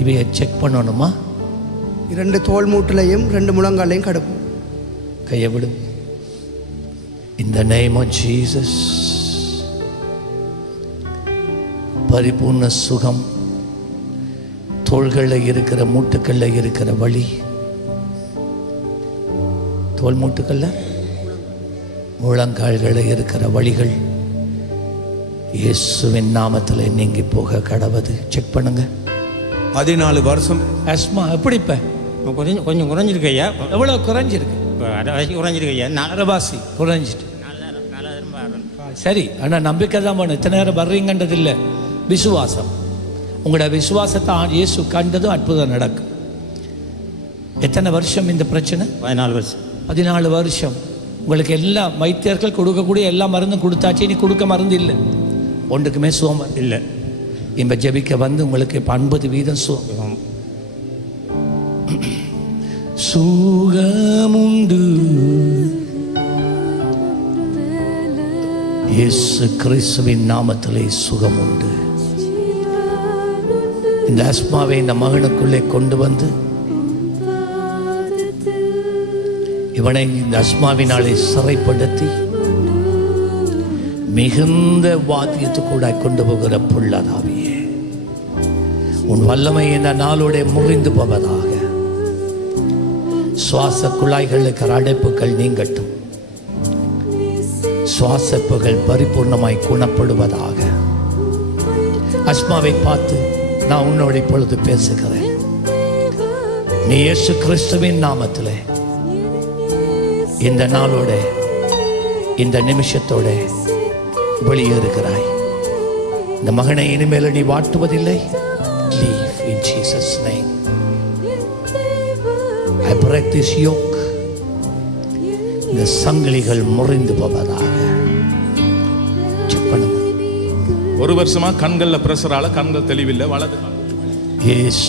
இவையை செக் பண்ணணுமா? 2 தோல் மூட்டிலையும் 2 முழங்காலையும் கடப்பு. கையை விடும். In the name of Jesus, பரிபூர்ண சுகம். தோள்களில் இருக்கிற மூட்டுக்களில் இருக்கிற வலி, தோல் மூட்டுக்கள்ல முழங்கால்களில் இருக்கிற வலிகள் இயேசுவின் நாமத்தில் நீங்கி போக கடவுது. செக் பண்ணுங்க. 14 வருஷம் அஸ்மா எப்படி இப்ப கொஞ்சம் குறைஞ்சிருக்கு ஐயா. எவ்வளவு குறைஞ்சிருக்கு? குறைஞ்சிருக்கு ஐயா. அரைவாசி குறைஞ்சிட்டு. சரி, ஆனால் நம்பிக்கை தான் வேணும். இத்தனை நேரம் வர்றீங்கன்றது இல்லை, விசுவாசம். உங்களோட விசுவாசத்தை இயேசு கண்டதும் அற்புதம் நடக்கும். எத்தனை வருஷம் இந்த பிரச்சனை? 14 வருஷம். 14 வருஷம். உங்களுக்கு எல்லா வைத்தியர்கள் கொடுக்கக்கூடிய எல்லா மருந்தும் கொடுத்தாச்சு, இனி கொடுக்க மருந்து இல்லை, ஒன்றுக்குமே சுகம் இல்லை. இப்போ ஜெபிக்க வந்து உங்களுக்கு இப்போ 50% சுகம். சுகமுண்டு இயேசு கிறிஸ்துவின் நாமத்திலே சுகமுண்டு. இந்த ஆஸ்மாவை இந்த மகனுக்குள்ளே கொண்டு வந்து இவனை இந்த ஆஸ்மாவினாலே சிறைப்படுத்தி மிகுந்த வாத்தியத்துக்கூட கொண்டு போகிற புள்ளதாவியே, உன் வல்லமை இந்த நாளோட முறிந்து போவதாக. சுவாச குழாய்களுக்கு அடைப்புகள் நீங்கட்டும், சுவாசப்புகள் பரிபூர்ணமாய் குணப்படுவதாக. ஆஸ்மாவை பார்த்து நான் உன்னோட இப்பொழுது பேசுகிறேன். நீ இயேசு கிறிஸ்துவின் நாமத்திலே இந்த நாளோட இந்த நிமிஷத்தோட வெளியேறுகிறாய். இந்த மகனை இனிமேல் நீ வாட்டுவதில்லை. Leave in Jesus' name. I break this yoke. இந்த சங்கிலிகள் முறிந்து போவதாக. செக் பண்ணுங்க. 1 வருஷமா கண்கள்ல பிரஷரால கண்கள் தெளிவில்லை. வலது Yes.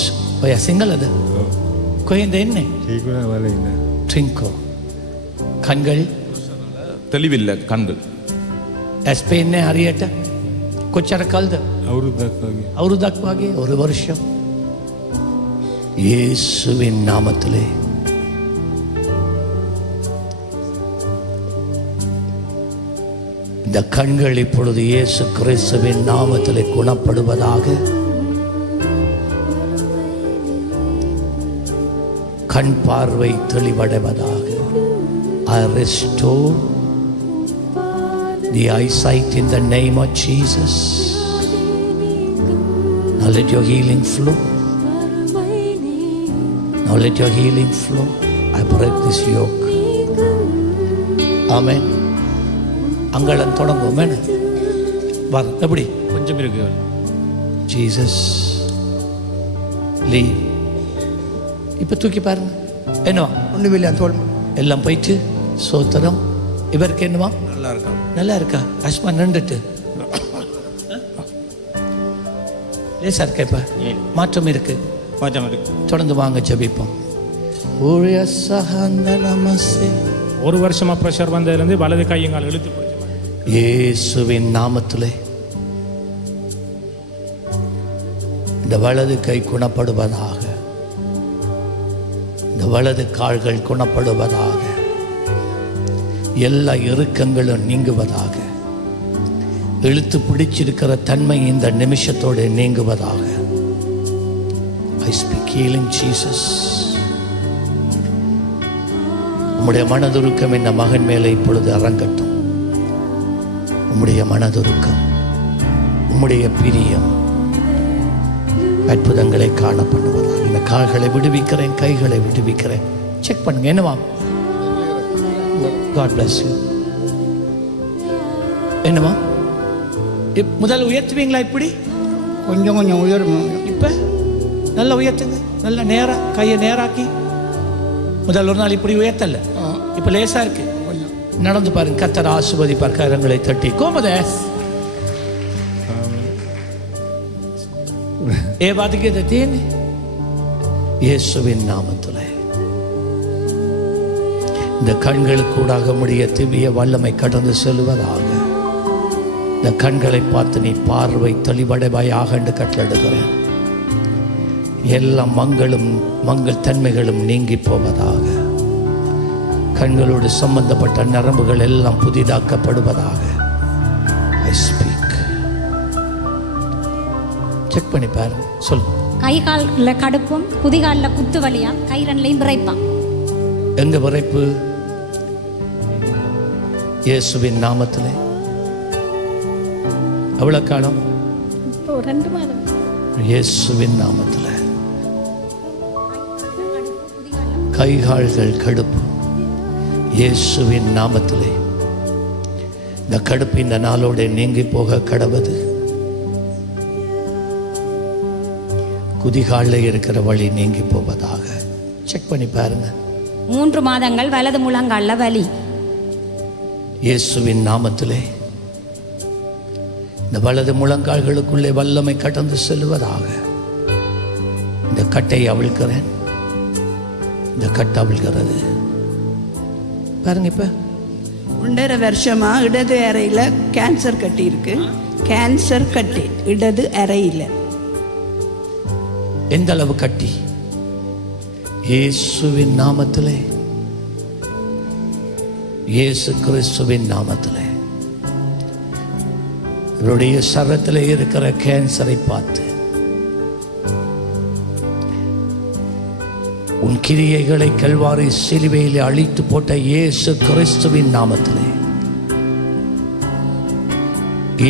ஓயா சிங்கள் அது கோயந்த என்ன ட்ரிங்கோ கண்கள் தெளிவில்லை. கண்கள் ಎಸ್ಪೇನ್ನೇ ಹರಿಯಟ ಕೊಚ್ಚರ ಕಲ್ದ ಅವರು ದಕ್ಕವಾಗಿ 1 வருஷம் இயேசுவின் நாமத்திலே இந்த கண்கள் இப்பொழுது இயேசு கிறிஸ்துவின் நாமத்திலே குணப்படுவதாக. கண் பார்வை தெளிவடைவதாக. I restore the eyesight in the name of Jesus. Now let your healing flow. Now let your healing flow. I break this yoke. Amen. அங்கலம் தொடங்கும். மேடம் வர எப்படி கொஞ்சம் இருக்கு. Jesus leave. இப்போ தூக்கி பாருங்க. என்னவா? ஒன்றுமில்லை, தோல் எல்லாம் போயிட்டு சோத்திரம். இவருக்கு என்னவா? நல்லா இருக்கான். நல்லா இருக்கா? ஆஸ்மா நின்றுட்டு லேசா இருக்கா? இப்ப மாற்றம் இருக்கு. மாற்றம் இருக்கு. தொடர்ந்து வாங்க ஜெபிப்போம். ஊழிய சஹந்த நமஸ்தே. 1 வருஷமா ப்ரெஷர் வந்ததுலேருந்து வலது கையங்கால் இழுத்து போச்சு. இயேசுவின் நாமத்திலே இந்த வலது கை குணப்படுவதாக. இந்த வலது கால்கள் குணப்படுவதாக. எல்லா இறுக்கங்களும் நீங்குவதாக. இழுத்து பிடிச்சிருக்கிற தன்மை இந்த நிமிஷத்தோடு நீங்குவதாக. I speak healing Jesus. உம்முடைய மனதுருக்கம் இந்த மகன் மேலே இப்பொழுது அரங்கட்டும். உம்முடைய மனதுருக்கம், உம்முடைய பிரியம் அற்புதங்களை காண பண்ணுவதாக. இந்த கால்களை விடுவிக்கிறேன், கைகளை விடுவிக்கிறேன். செக் பண்ணுங்க. என்னவா? God bless you. என்னவா? முதல்ல உயர்த்துவீங்களா? இப்படி கொஞ்சம் கொஞ்சம் உயரும். இப்ப நல்லா உயர்த்துங்க. நல்லா நேரா கையை நேராக்கி. முதல் ஒரு நாள் இப்படி உயர்த்தல, இப்ப லேசா இருக்கு. நடந்து பாருங்க. கர்த்தர் ஆசீர்வதிப்பார். கரங்களை தட்டி கோமதேஸ் ஏ பாதிக்கு தீன் இயேசுவின் நாமத்திலே இந்த கண்களுக்கூடாக முடிய திவ்ய வல்லமை கடந்து செல்வதாக. இந்த கண்களை பார்த்து நீ பார்வை தெளிவடைவாயாக என்று கட்டளையிடுகிறேன். எல்லா மங்கள் தன்மைகளும் நீங்கி போவதாக. கண்களோடு சம்பந்தப்பட்ட நரம்புகள் எல்லாம் புதிதாக்கப்படுவதாக. I speak. செக் பண்ணி பாருங்க. சொல்லு. கை காலில் கடுப்பும் குதிகாலில் குத்து வலியாம், கை ரெண்டுலையும் விரைப்பான். எங்க விரைப்பு? இயேசுவின் நாமத்திலே. எவ்வளவு காலம்? 2 மாதம். இயேசுவின் நாமத்திலே கைகால்கள் கடுப்பு இயேசுவின் நாமத்திலே இந்த கடுப்பு இந்த நாளோட நீங்கி போக கடவுது. குதிகாலில் இருக்கிற வழி நீங்கி போவதாக. செக் பண்ணி பாருங்க. 3 மாதங்கள் வலது முழங்கால்ல வலி. இயேசுவின் நாமத்திலே இந்த வலது முழங்கால்களுக்குள்ளே வல்லமை கடந்து செல்வதாக. இந்த கட்டை அவிழ்க்கிறேன். இந்த கட்டை அவிழ்கிறது பாருங்க. இப்ப 1.5 வருஷமா இடது அறையில் கேன்சர் கட்டி இருக்கு. கேன்சர் கட்டி இடது அறையில். எந்த அளவு கட்டி? இயேசுவின் நாமத்திலே, இயேசு கிறிஸ்துவின் நாமத்திலே இவருடைய சரத்திலே இருக்கிற கேன்சரை பார்த்து உன் கிரியைகளை கல்வாரி சிலுவையில் அழித்து போட்ட இயேசு கிறிஸ்துவின் நாமத்திலே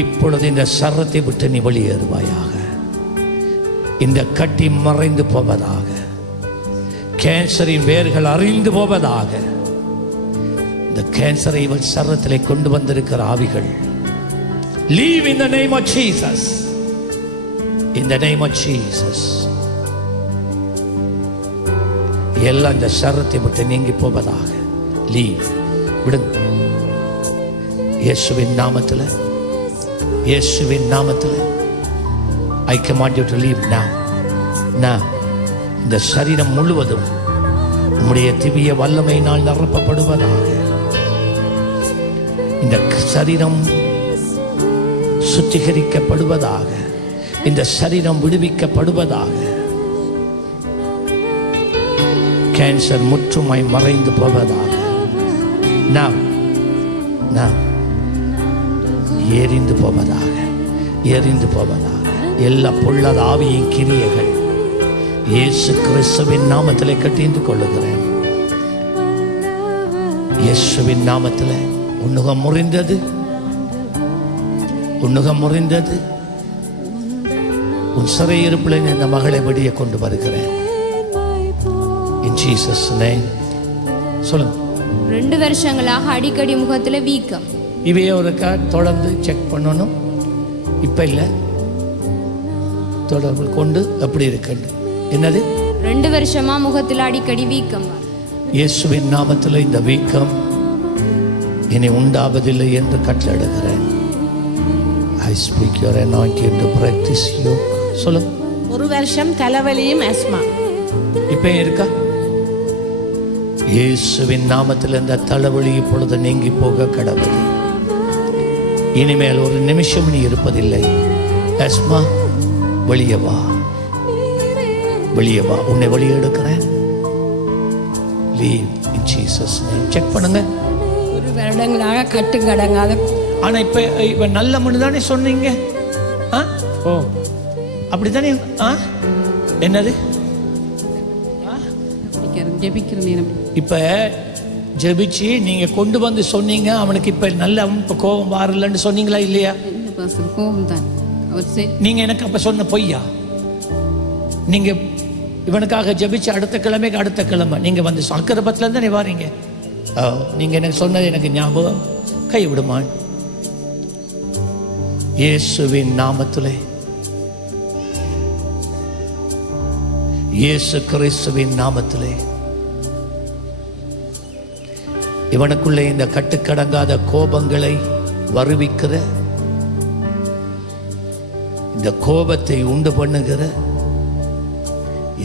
இப்பொழுது இந்த சரத்தை விட்டு நீ வெளியேறுவாயாக. இந்த கட்டி மறைந்து போவதாக. கேன்சரின் வேர்கள் அறிந்து போவதாக. இந்த கேன்சரை இவள் சரத்திலே கொண்டு வந்திருக்கிற ஆவிகள் leave in the name of Jesus. In the name of Jesus. எல்லாம் இந்த சரத்தை விட்டு நீங்கி போவதாக. லீவ் விடுங்க. இயேசுவின் நாமத்தில், இயேசுவின் நாமத்தில் I command you to leave now. Now. இந்த சரீரம் முழுவதும் உம்முடைய திவ்ய வல்லமையினால் நிரப்பப்படுவதாக. இந்த சரீரம் சுத்திகரிக்கப்படுவதாக. இந்த சரீரம் விடுவிக்கப்படுவதாக. கேன்சர் முற்றுமாய் மறைந்து போவதாக. Now. எரிந்து போவதாக. எரிந்து போவதாக. எல்லா பொல்லாத ஆவியின் கிரியைகள் இயேசு கிறிஸ்துவின் நாமத்திலே கட்டிந்து கொள்ளுகிறேன். இயேசுவின் நாமத்திலே உன்னுகம் முறிந்தது. உன்னுகம் முறிந்தது. உன் சிறையிருப்பில் இந்த மகளை வெளியே கொண்டு வருகிறேன். In Jesus name. சொல்லுங்க. 2 வருஷங்களாக அடிக்கடி முகத்தில் வீக்கம். இவையே ஒரு தொடர்ந்து செக் பண்ணணும். இப்போ இல்லை, தொடர்பு கொண்டு அப்படி இருக்கு. என்னது? 2 வருஷமா முகத்தில் அடிக்கடி வீக்கம். இயேசுவின் நாமத்தில் இந்த வீக்கம் இனி உண்டாவதில்லை என்று கட்டளையிடுகிறேன். I speak your anointing to break this yoke. சொல்லுங்க. 1 வருஷம் தலைவலியும் ஆஸ்மா. இப்போ இருக்கா? இயேசுவின் நாமத்தில் இந்த தலைவலி இப்பொழுது நீங்கி போக கடவுது. இனிமேல் ஒரு நிமிஷம் நீ இருப்பதில்லை. ஆஸ்மா வெளியே வா, வெளியே வா. உன்னை வெளியே எடுக்கிறேன். Leave in Jesus name. Check பண்ணுங்க. 1 வருடங்களாக கட்டுக்கடங்காத. ஆனா இப்ப நல்ல மனு தானே சொன்னீங்க. ஓ அப்படித்தானே. என்னது? ஜெபிக்கிற நேரம். இப்ப ஜெபிச்சு நீங்க கொண்டு வந்து சொன்னீங்க. அவனுக்கு இப்ப நல்ல கோபம் வரலன்னு சொன்னீங்களா இல்லையா? கோபம் தான். நீங்க எனக்கு அப்ப சொன்ன பொய்யா? நீங்க இவனுக்காக ஜெபிச்சு அடுத்த கிழமை நீங்க வந்து அக்கரபத்துல இருந்து நீ வாரீங்க. நீங்க எனக்கு சொன்னது எனக்கு ஞாபகம். கைவிடுமான். இயேசுவின் நாமத்திலே, இயேசு கிறிஸ்துவின் நாமத்திலே இவனுக்குள்ளே இந்த கட்டுக்கடங்காத கோபங்களை வருவிக்கிற, இந்த கோபத்தை உண்டு பண்ணுகிற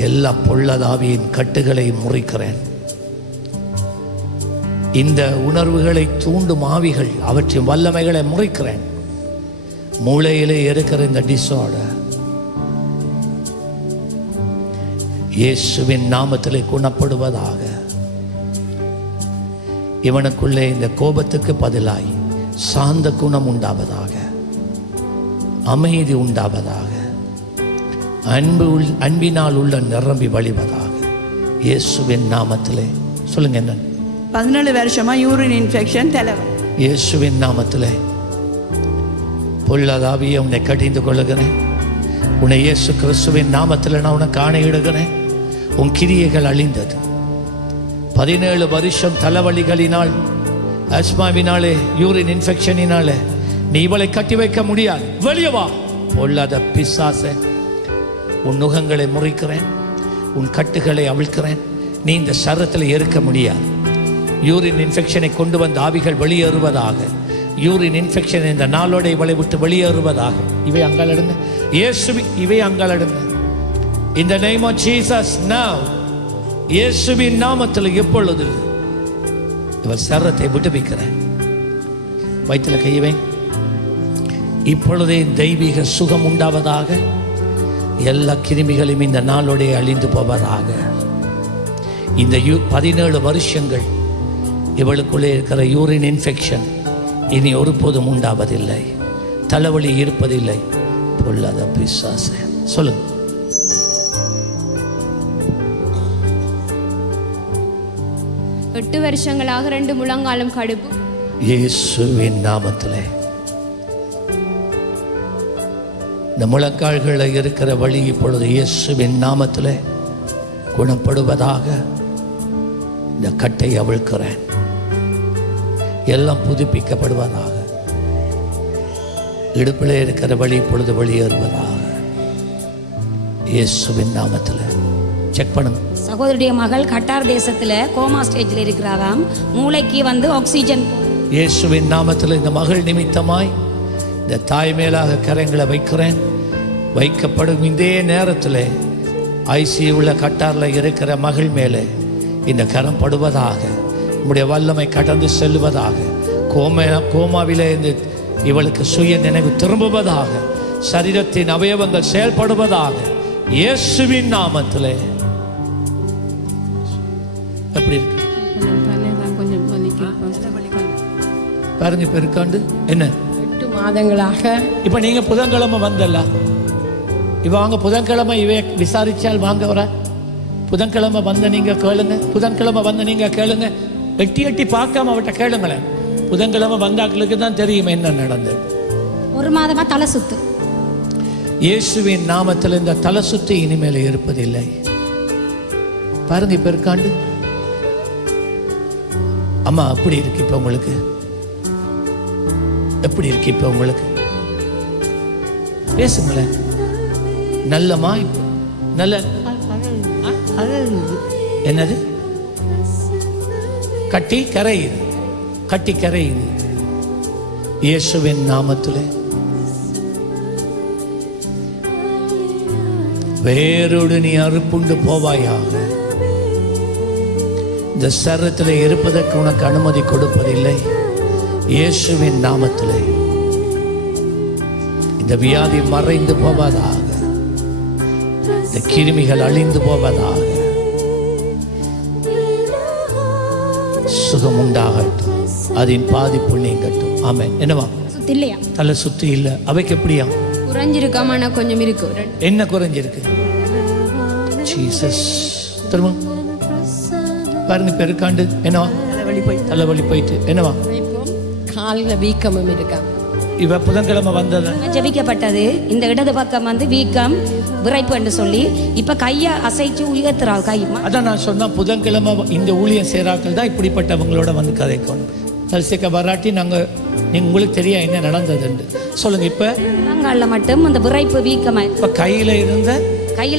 எல்லா பொல்லதாவியின் கட்டுகளை முறிக்கிறேன். இந்த உணர்வுகளை தூண்டும் ஆவிகள், அவற்றின் வல்லமைகளை முறிக்கிறேன். மூளையிலே இருக்கிற இந்த டிஸார்டர் இயேசுவின் நாமத்திலே குணப்படுவதாக. இவனுக்குள்ளே இந்த கோபத்துக்கு பதிலாய் சாந்த குணம் உண்டாவதாக, அமைதி உண்டாவதாக, அன்பினால் உள்ள நிரம்பி வழிவதாக இயேசுவின் நாமத்திலே. சொல்லுங்க. என்ன? 17 வருஷமா யூரின் இன்ஃபெக்ஷன், தலைவலி. இயேசுவின் நாமத்திலே பொல்லாதாவியை உன்னை கடிந்து கொள்ளுகிறேன். உன்னை இயேசு கிறிஸ்துவின் நாமத்தில் நான் உனக்கு ஆணையிடுகிறேன். உன் கிரியைகள் அழிந்தது. 17 வருஷம் தலைவலிகளினால், ஆஸ்மாவினாலே, யூரின் இன்ஃபெக்ஷனினாலே நீ இவளை கட்டி வைக்க முடியாது. வெளியே வா. பொல்லாத பிசாசே, உன் நுகங்களை முறிக்கிறேன். உன் கட்டுகளை அவிழ்க்கிறேன். நீ இந்த சரத்தில் இருக்க முடியாது. யூரின் இன்ஃபெக்ஷனை கொண்டு வந்த ஆவிகள் வெளியேறுவதாக. யூரின் இன்ஃபெக்ஷன் இந்த நாளோட இவளை விட்டு வெளியேறுவதாக. இவை அங்காலடுங்க இயேசுவி, இவை அங்காலடுங்க. இந்த நேம் ஆஃப் ஜீசஸ் நவ, இயேசுவின் நாமத்தில் எப்பொழுது இவர் சரத்தை விடுவிக்கிறேன். வயிற்றுல கையவை. இப்பொழுதே தெய்வீக சுகம் உண்டாவதாக. எல்லா கிருமிகளும் இந்த நாளோடைய அழிந்து போவதாக. இந்த 17 வருஷங்கள் இவளுக்குள்ளே இருக்கிற யூரின் இன்ஃபெக்ஷன் இனி ஒருபோதும் உண்டாவதில்லை. தலைவலி இருப்பதில்லை. பொல்லாத பிசாசே சொல்லுங்க. எட்டு வருஷங்களாக 2 முழங்காலும் கடுப்பு. இயேசுவின் நாமத்திலே இந்த முழங்கால்களில் இருக்கிற வழி இப்பொழுது இயேசுவின் நாமத்திலே குணப்படுவதாக. இந்த கட்டை அவிழ்க்கிறேன். எல்லாம் புதுப்பிக்கப்படுவதாக. இடுப்பிலே இருக்கிற வழி இப்பொழுது வெளியேறுவதாக. இயேசுவின் நாமத்தில் செக் பண்ணுங்க. சகோதரிய மகள் கட்டார் தேசத்தில் கோமா ஸ்டேஜில் இருக்கிறாராம். மூளைக்கு வந்து ஆக்சிஜன். இயேசுவின் நாமத்தில் இந்த மகள் நிமித்தமாய் இந்த தாய் மேலாக கரங்களை வைக்கிறேன். வைக்கப்படும் இந்த நேரத்தில் ஐசியூல கட்டாரில் இருக்கிற மகள் மேலே இந்த கரம் படுவதாக. நம்முடைய வல்லமை கடந்து செல்வதாக. கோமாவிலே இருந்து இவளுக்கு சுய நினைவு திரும்புவதாக. சரீரத்தின் அவயவங்கள் செயல்படுவதாக. இயேசுவின் நாமத்திலே. எப்படி இருக்கு பாருங்க. இப்ப இருக்காண்டு என்ன 8 மாதங்களாக. இப்ப நீங்க புதன்கிழமை வந்தல்ல, இவ வாங்க புதன்கிழமை இவ விசாரிச்சால் வாங்க வர. புதன்கிழமை வந்த நீங்க கேளுங்க. புதன்கிழமை வந்த நீங்க கேளுங்க. எட்டி பார்க்காம அவட்ட கேளுங்களேன். புதன்கிழமை வந்தாக்களுக்கு தான் தெரியும் என்ன நடந்தது. 1 மாதமா தலை சுத்து. இயேசுவின் நாமத்தில் இந்த தலை சுத்தி இனிமேல் இருப்பதில்லை. பாருங்க இப்ப இருக்காண்டு. அம்மா அப்படி இருக்கு இப்ப உங்களுக்கு. எப்படி இருக்கு இப்ப உங்களுக்கு? பேசுங்களேன். நல்லமா நல்ல என்னது? கட்டி கரையுது. கட்டி கரையுது. இயேசுவின் நாமத்திலே வேரோடு நீ அறுப்புண்டு போவாயாக. இந்த சரத்தில் இருப்பதற்கு உனக்கு அனுமதி கொடுப்பதில்லை. இயேசுவின் நாமத்திலே இந்த வியாதி மறைந்து போவதாக. இந்த கிருமிகள் அழிந்து போவதாக. சுகம் உண்டாகட்டும். அதன் பாதிப்பு நீங்கட்டும். ஆமென். என்னவா சுத்து இல்லையா? தலை சுத்தி இல்ல. அவைக்கு எப்படியா? குறைஞ்சிருக்காம ஆனா கொஞ்சம் இருக்கு. என்ன குறைஞ்சிருக்கு? ஜீசஸ். திரும்ப பாருங்க பெருக்காண்டு. என்னவா? தலைவலி போயிட்டு. என்னவா? காலில் வீக்கமும் இருக்கா. இவ புதன்கிழமை வந்தது ஜெபிக்கப்பட்டது. இந்த இடது பக்கம் வந்து வீக்கம் விரைப்பு என்று சொல்லி இப்ப கையை அசைச்சு உயர்த்துறா கை. அதான் நான் சொன்னேன். புதன்கிழமை இந்த ஊழியம் சேராக்கள் தான் இப்படிப்பட்டவங்களோட வந்து கதைக்கணும். தரிசிக்க வராட்டி நாங்கள் உங்களுக்கு தெரியா என்ன நடந்ததுன்னு சொல்லுங்க. இப்ப முழங்காலில் மட்டும் அந்த விரைப்பு வீக்கமாய். இப்ப கையில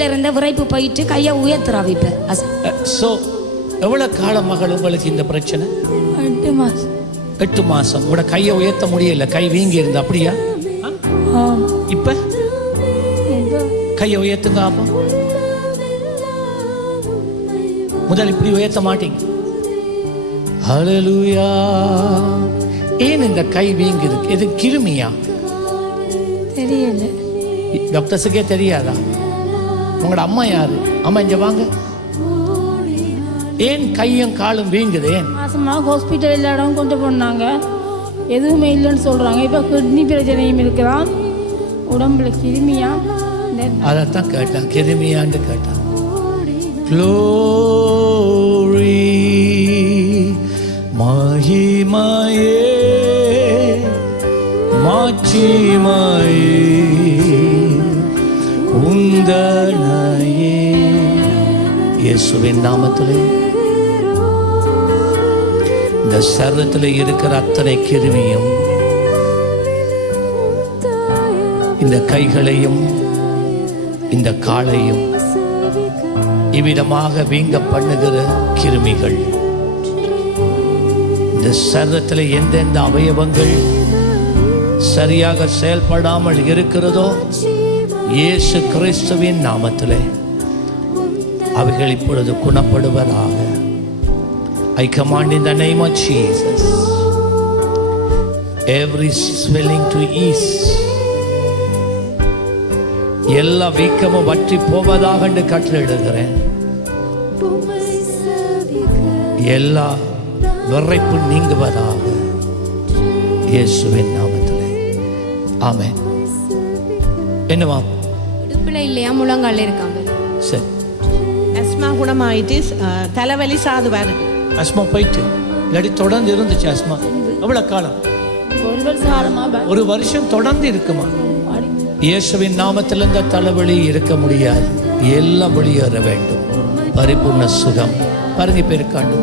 இருந்த விரைப்பு போயிட்டு கையை உயர்த்துறா இப்ப. சோ எவ்வளவு காலம் மகள் உங்களுக்கு இந்த பிரச்சனை? 8 மாதம். 8 மாசம். உங்களோட கையை உயர்த்த முடியல. கை வீங்கி இருந்தா அப்படியா? இப்ப கையை உயர்த்துங்க. அப்போ முதல் இப்படி உயர்த்த மாட்டீங்க. ஹல்லேலூயா. ஏன் இந்த கை வீங்கி இருக்கு? இது கிருமியா? தெரியல. டாக்டர்ஸுக்கே தெரியாதா? உங்களோட அம்மா யாரு? அம்மா இங்க வாங்க. ஏன் கையும் காலும் வீங்குது? ஏன் மாசமாக ஹாஸ்பிட்டல் எல்லா இடம் கொண்டு போனாங்க. எதுவுமே இல்லைன்னு சொல்கிறாங்க. இப்போ கிட்னி பிரச்சனையும் இருக்கிறான். உடம்புல கிருமியா? அதைத்தான் கேட்டான். கிருமியான்னு கேட்டான். க்ளோரி மகிமையே மாட்சிமையே உந்தனையே. இயேசுவின் நாமத்திலே இந்த சரீரத்தில் இருக்கிற அத்தனை கிருமியும் இந்த கைகளையும் இந்த காலையும் இவ்விதமாக வீங்க பண்ணுகிற கிருமிகள் இந்த சரீரத்தில் எந்தெந்த அவயவங்கள் சரியாக செயல்படாமல் இருக்கிறதோ இயேசு கிறிஸ்துவின் நாமத்திலே அவைகள் இப்பொழுது குணப்படுவதாக. I command in the name of Jesus every swelling to ease. எல்லா வீக்கமும் வற்றி போவதாக என்று கட்டளையிடுகிறேன். எல்லா விரைப்பு நீங்குவதாக இயேசுவின் நாமத்திலே ஆமென். என்னவா இடுப்புல இல்லையா முழங்கால இருக்காங்க. சரி, அஸ்மா குணமாயிட்டு தலைவலி சாதுவா இருக்கு. அஸ்மா போயிட்டு இல்லாட்டி தொடர்ந்து இருந்துச்சு அஸ்மா எவ்வளவு காலம்? ஒரு வருஷம் ஆரமா ஒரு வருஷம் தொடர்ந்து இருக்குமா? இயேசுவின் நாமத்தில் இந்த தலைவலி இருக்க முடியாது, எல்லாம் வெளியேற வேண்டும். பரிபூர்ண சுகம் பாருங்க இப்ப இருக்காண்டு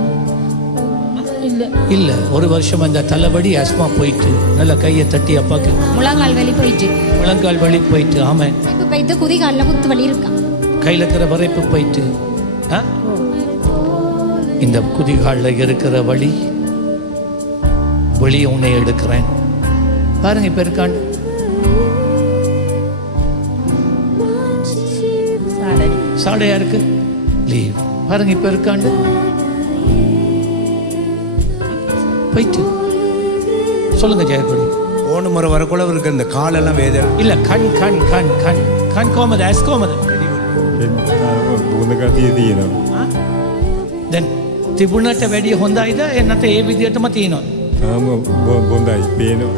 இல்ல. ஒரு வருஷம் அந்த தலைவலி அஸ்மா போயிட்டு நல்ல கையை தட்டி அப்பாக்கு முழங்கால் வலி போயிட்டு முழங்கால் வலி போயிட்டு. ஆமாம், இப்போ போயிட்டு குதிகாலில் குத்து வலி இருக்கா, கையில் இருக்கிற வரைப்பு போயிட்டு. இந்த குதிகாலில் இருக்கிற வலி வெளியே உன்னை எடுக்கிறேன். பாருங்க இப்ப இருக்காண்டு சாடையா இருக்கு லீவ். பாருங்க இப்ப இருக்காண்டு போயிட்டு. சொல்லுங்க ஜெயக்குடி. போன முறை வரக்குள்ள இருக்கு இந்த காலெல்லாம் வேதனை. இல்ல கண் கண் கண் கண் கண் கோமது அஸ்கோமது දැන් තිබුණට වැඩිය හොඳයිද එන්නත ඒ විදිහටම තියෙනවා?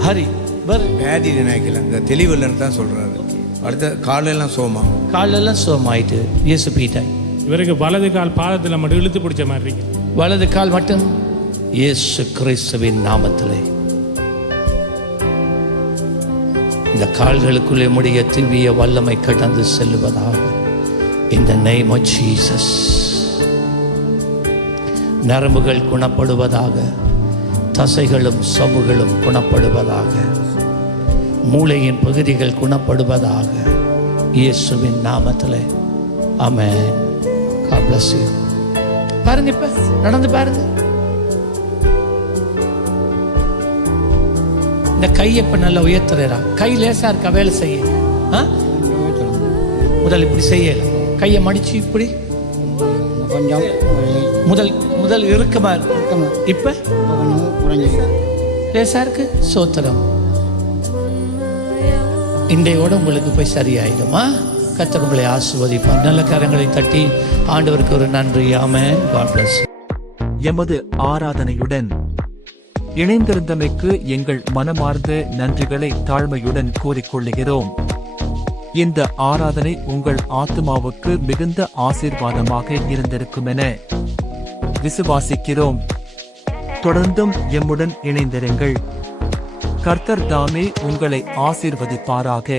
හරි බර් பேதி நினைக்கல, இந்த தெளிவில்லைன்னு தான் சொல்றாரு. அடுத்த காலெல்லாம் சோமா, காலெல்லாம் சோமாயிட்டு இயேசு பீட்டாய். இவருக்கு வலது கால் பாதத்தில் மட்டும் இழுத்து பிடிச்ச மாதிரி இருக்கு. வலது கால் மட்டும் இயேசு கிறிஸ்துவின் நாமத்திலே இந்த கால்களுக்குள்ளே முடிய திவ்ய வல்லமை கடந்து செல்லுவதாக. In the name of Jesus. நரம்புகள் குணப்படுவதாக, தசைகளும் சவ்வுகளும் குணப்படுவதாக, மூளையின் பகுதிகள் குணப்படுவதாக இயேசுவின் நாமத்திலே ஆமென். God bless you. பாருங்க இப்ப நடந்து பாருங்க. இந்த கையை இப்ப நல்லா உயர்த்துறா. கை லேசா இருக்கா வேலை செய்ய? முதல் இப்படி செய்யல, கையை மடிச்சு இப்படி கொஞ்சம் முதல் முதல் இறுக்கமா இப்ப லேசா இருக்கு. சோத்திரம். இன்றையோட உங்களுக்கு போய் சரியாயிடுமா? கர்த்தர் உங்களை ஆசீர்வதிப்பார். நல்ல கரங்களை தட்டி ஆண்டவருக்கு ஒரு நன்றி. ஆமென். God bless. எமது ஆராதனையுடன் இணைந்திருந்தமைக்கு எங்கள் மனமார்ந்த நன்றிகளை தாழ்மையுடன் கூறிக்கொள்கிறோம். இந்த ஆராதனை உங்கள் ஆத்துமாவுக்கு மிகுந்த ஆசீர்வாதமாக இருந்திருக்கும் என விசுவாசிக்கிறோம். தொடர்ந்தும் எம்முடன் இணைந்திருங்கள். கர்த்தர் தாமே உங்களை ஆசீர்வதிப்பாராக.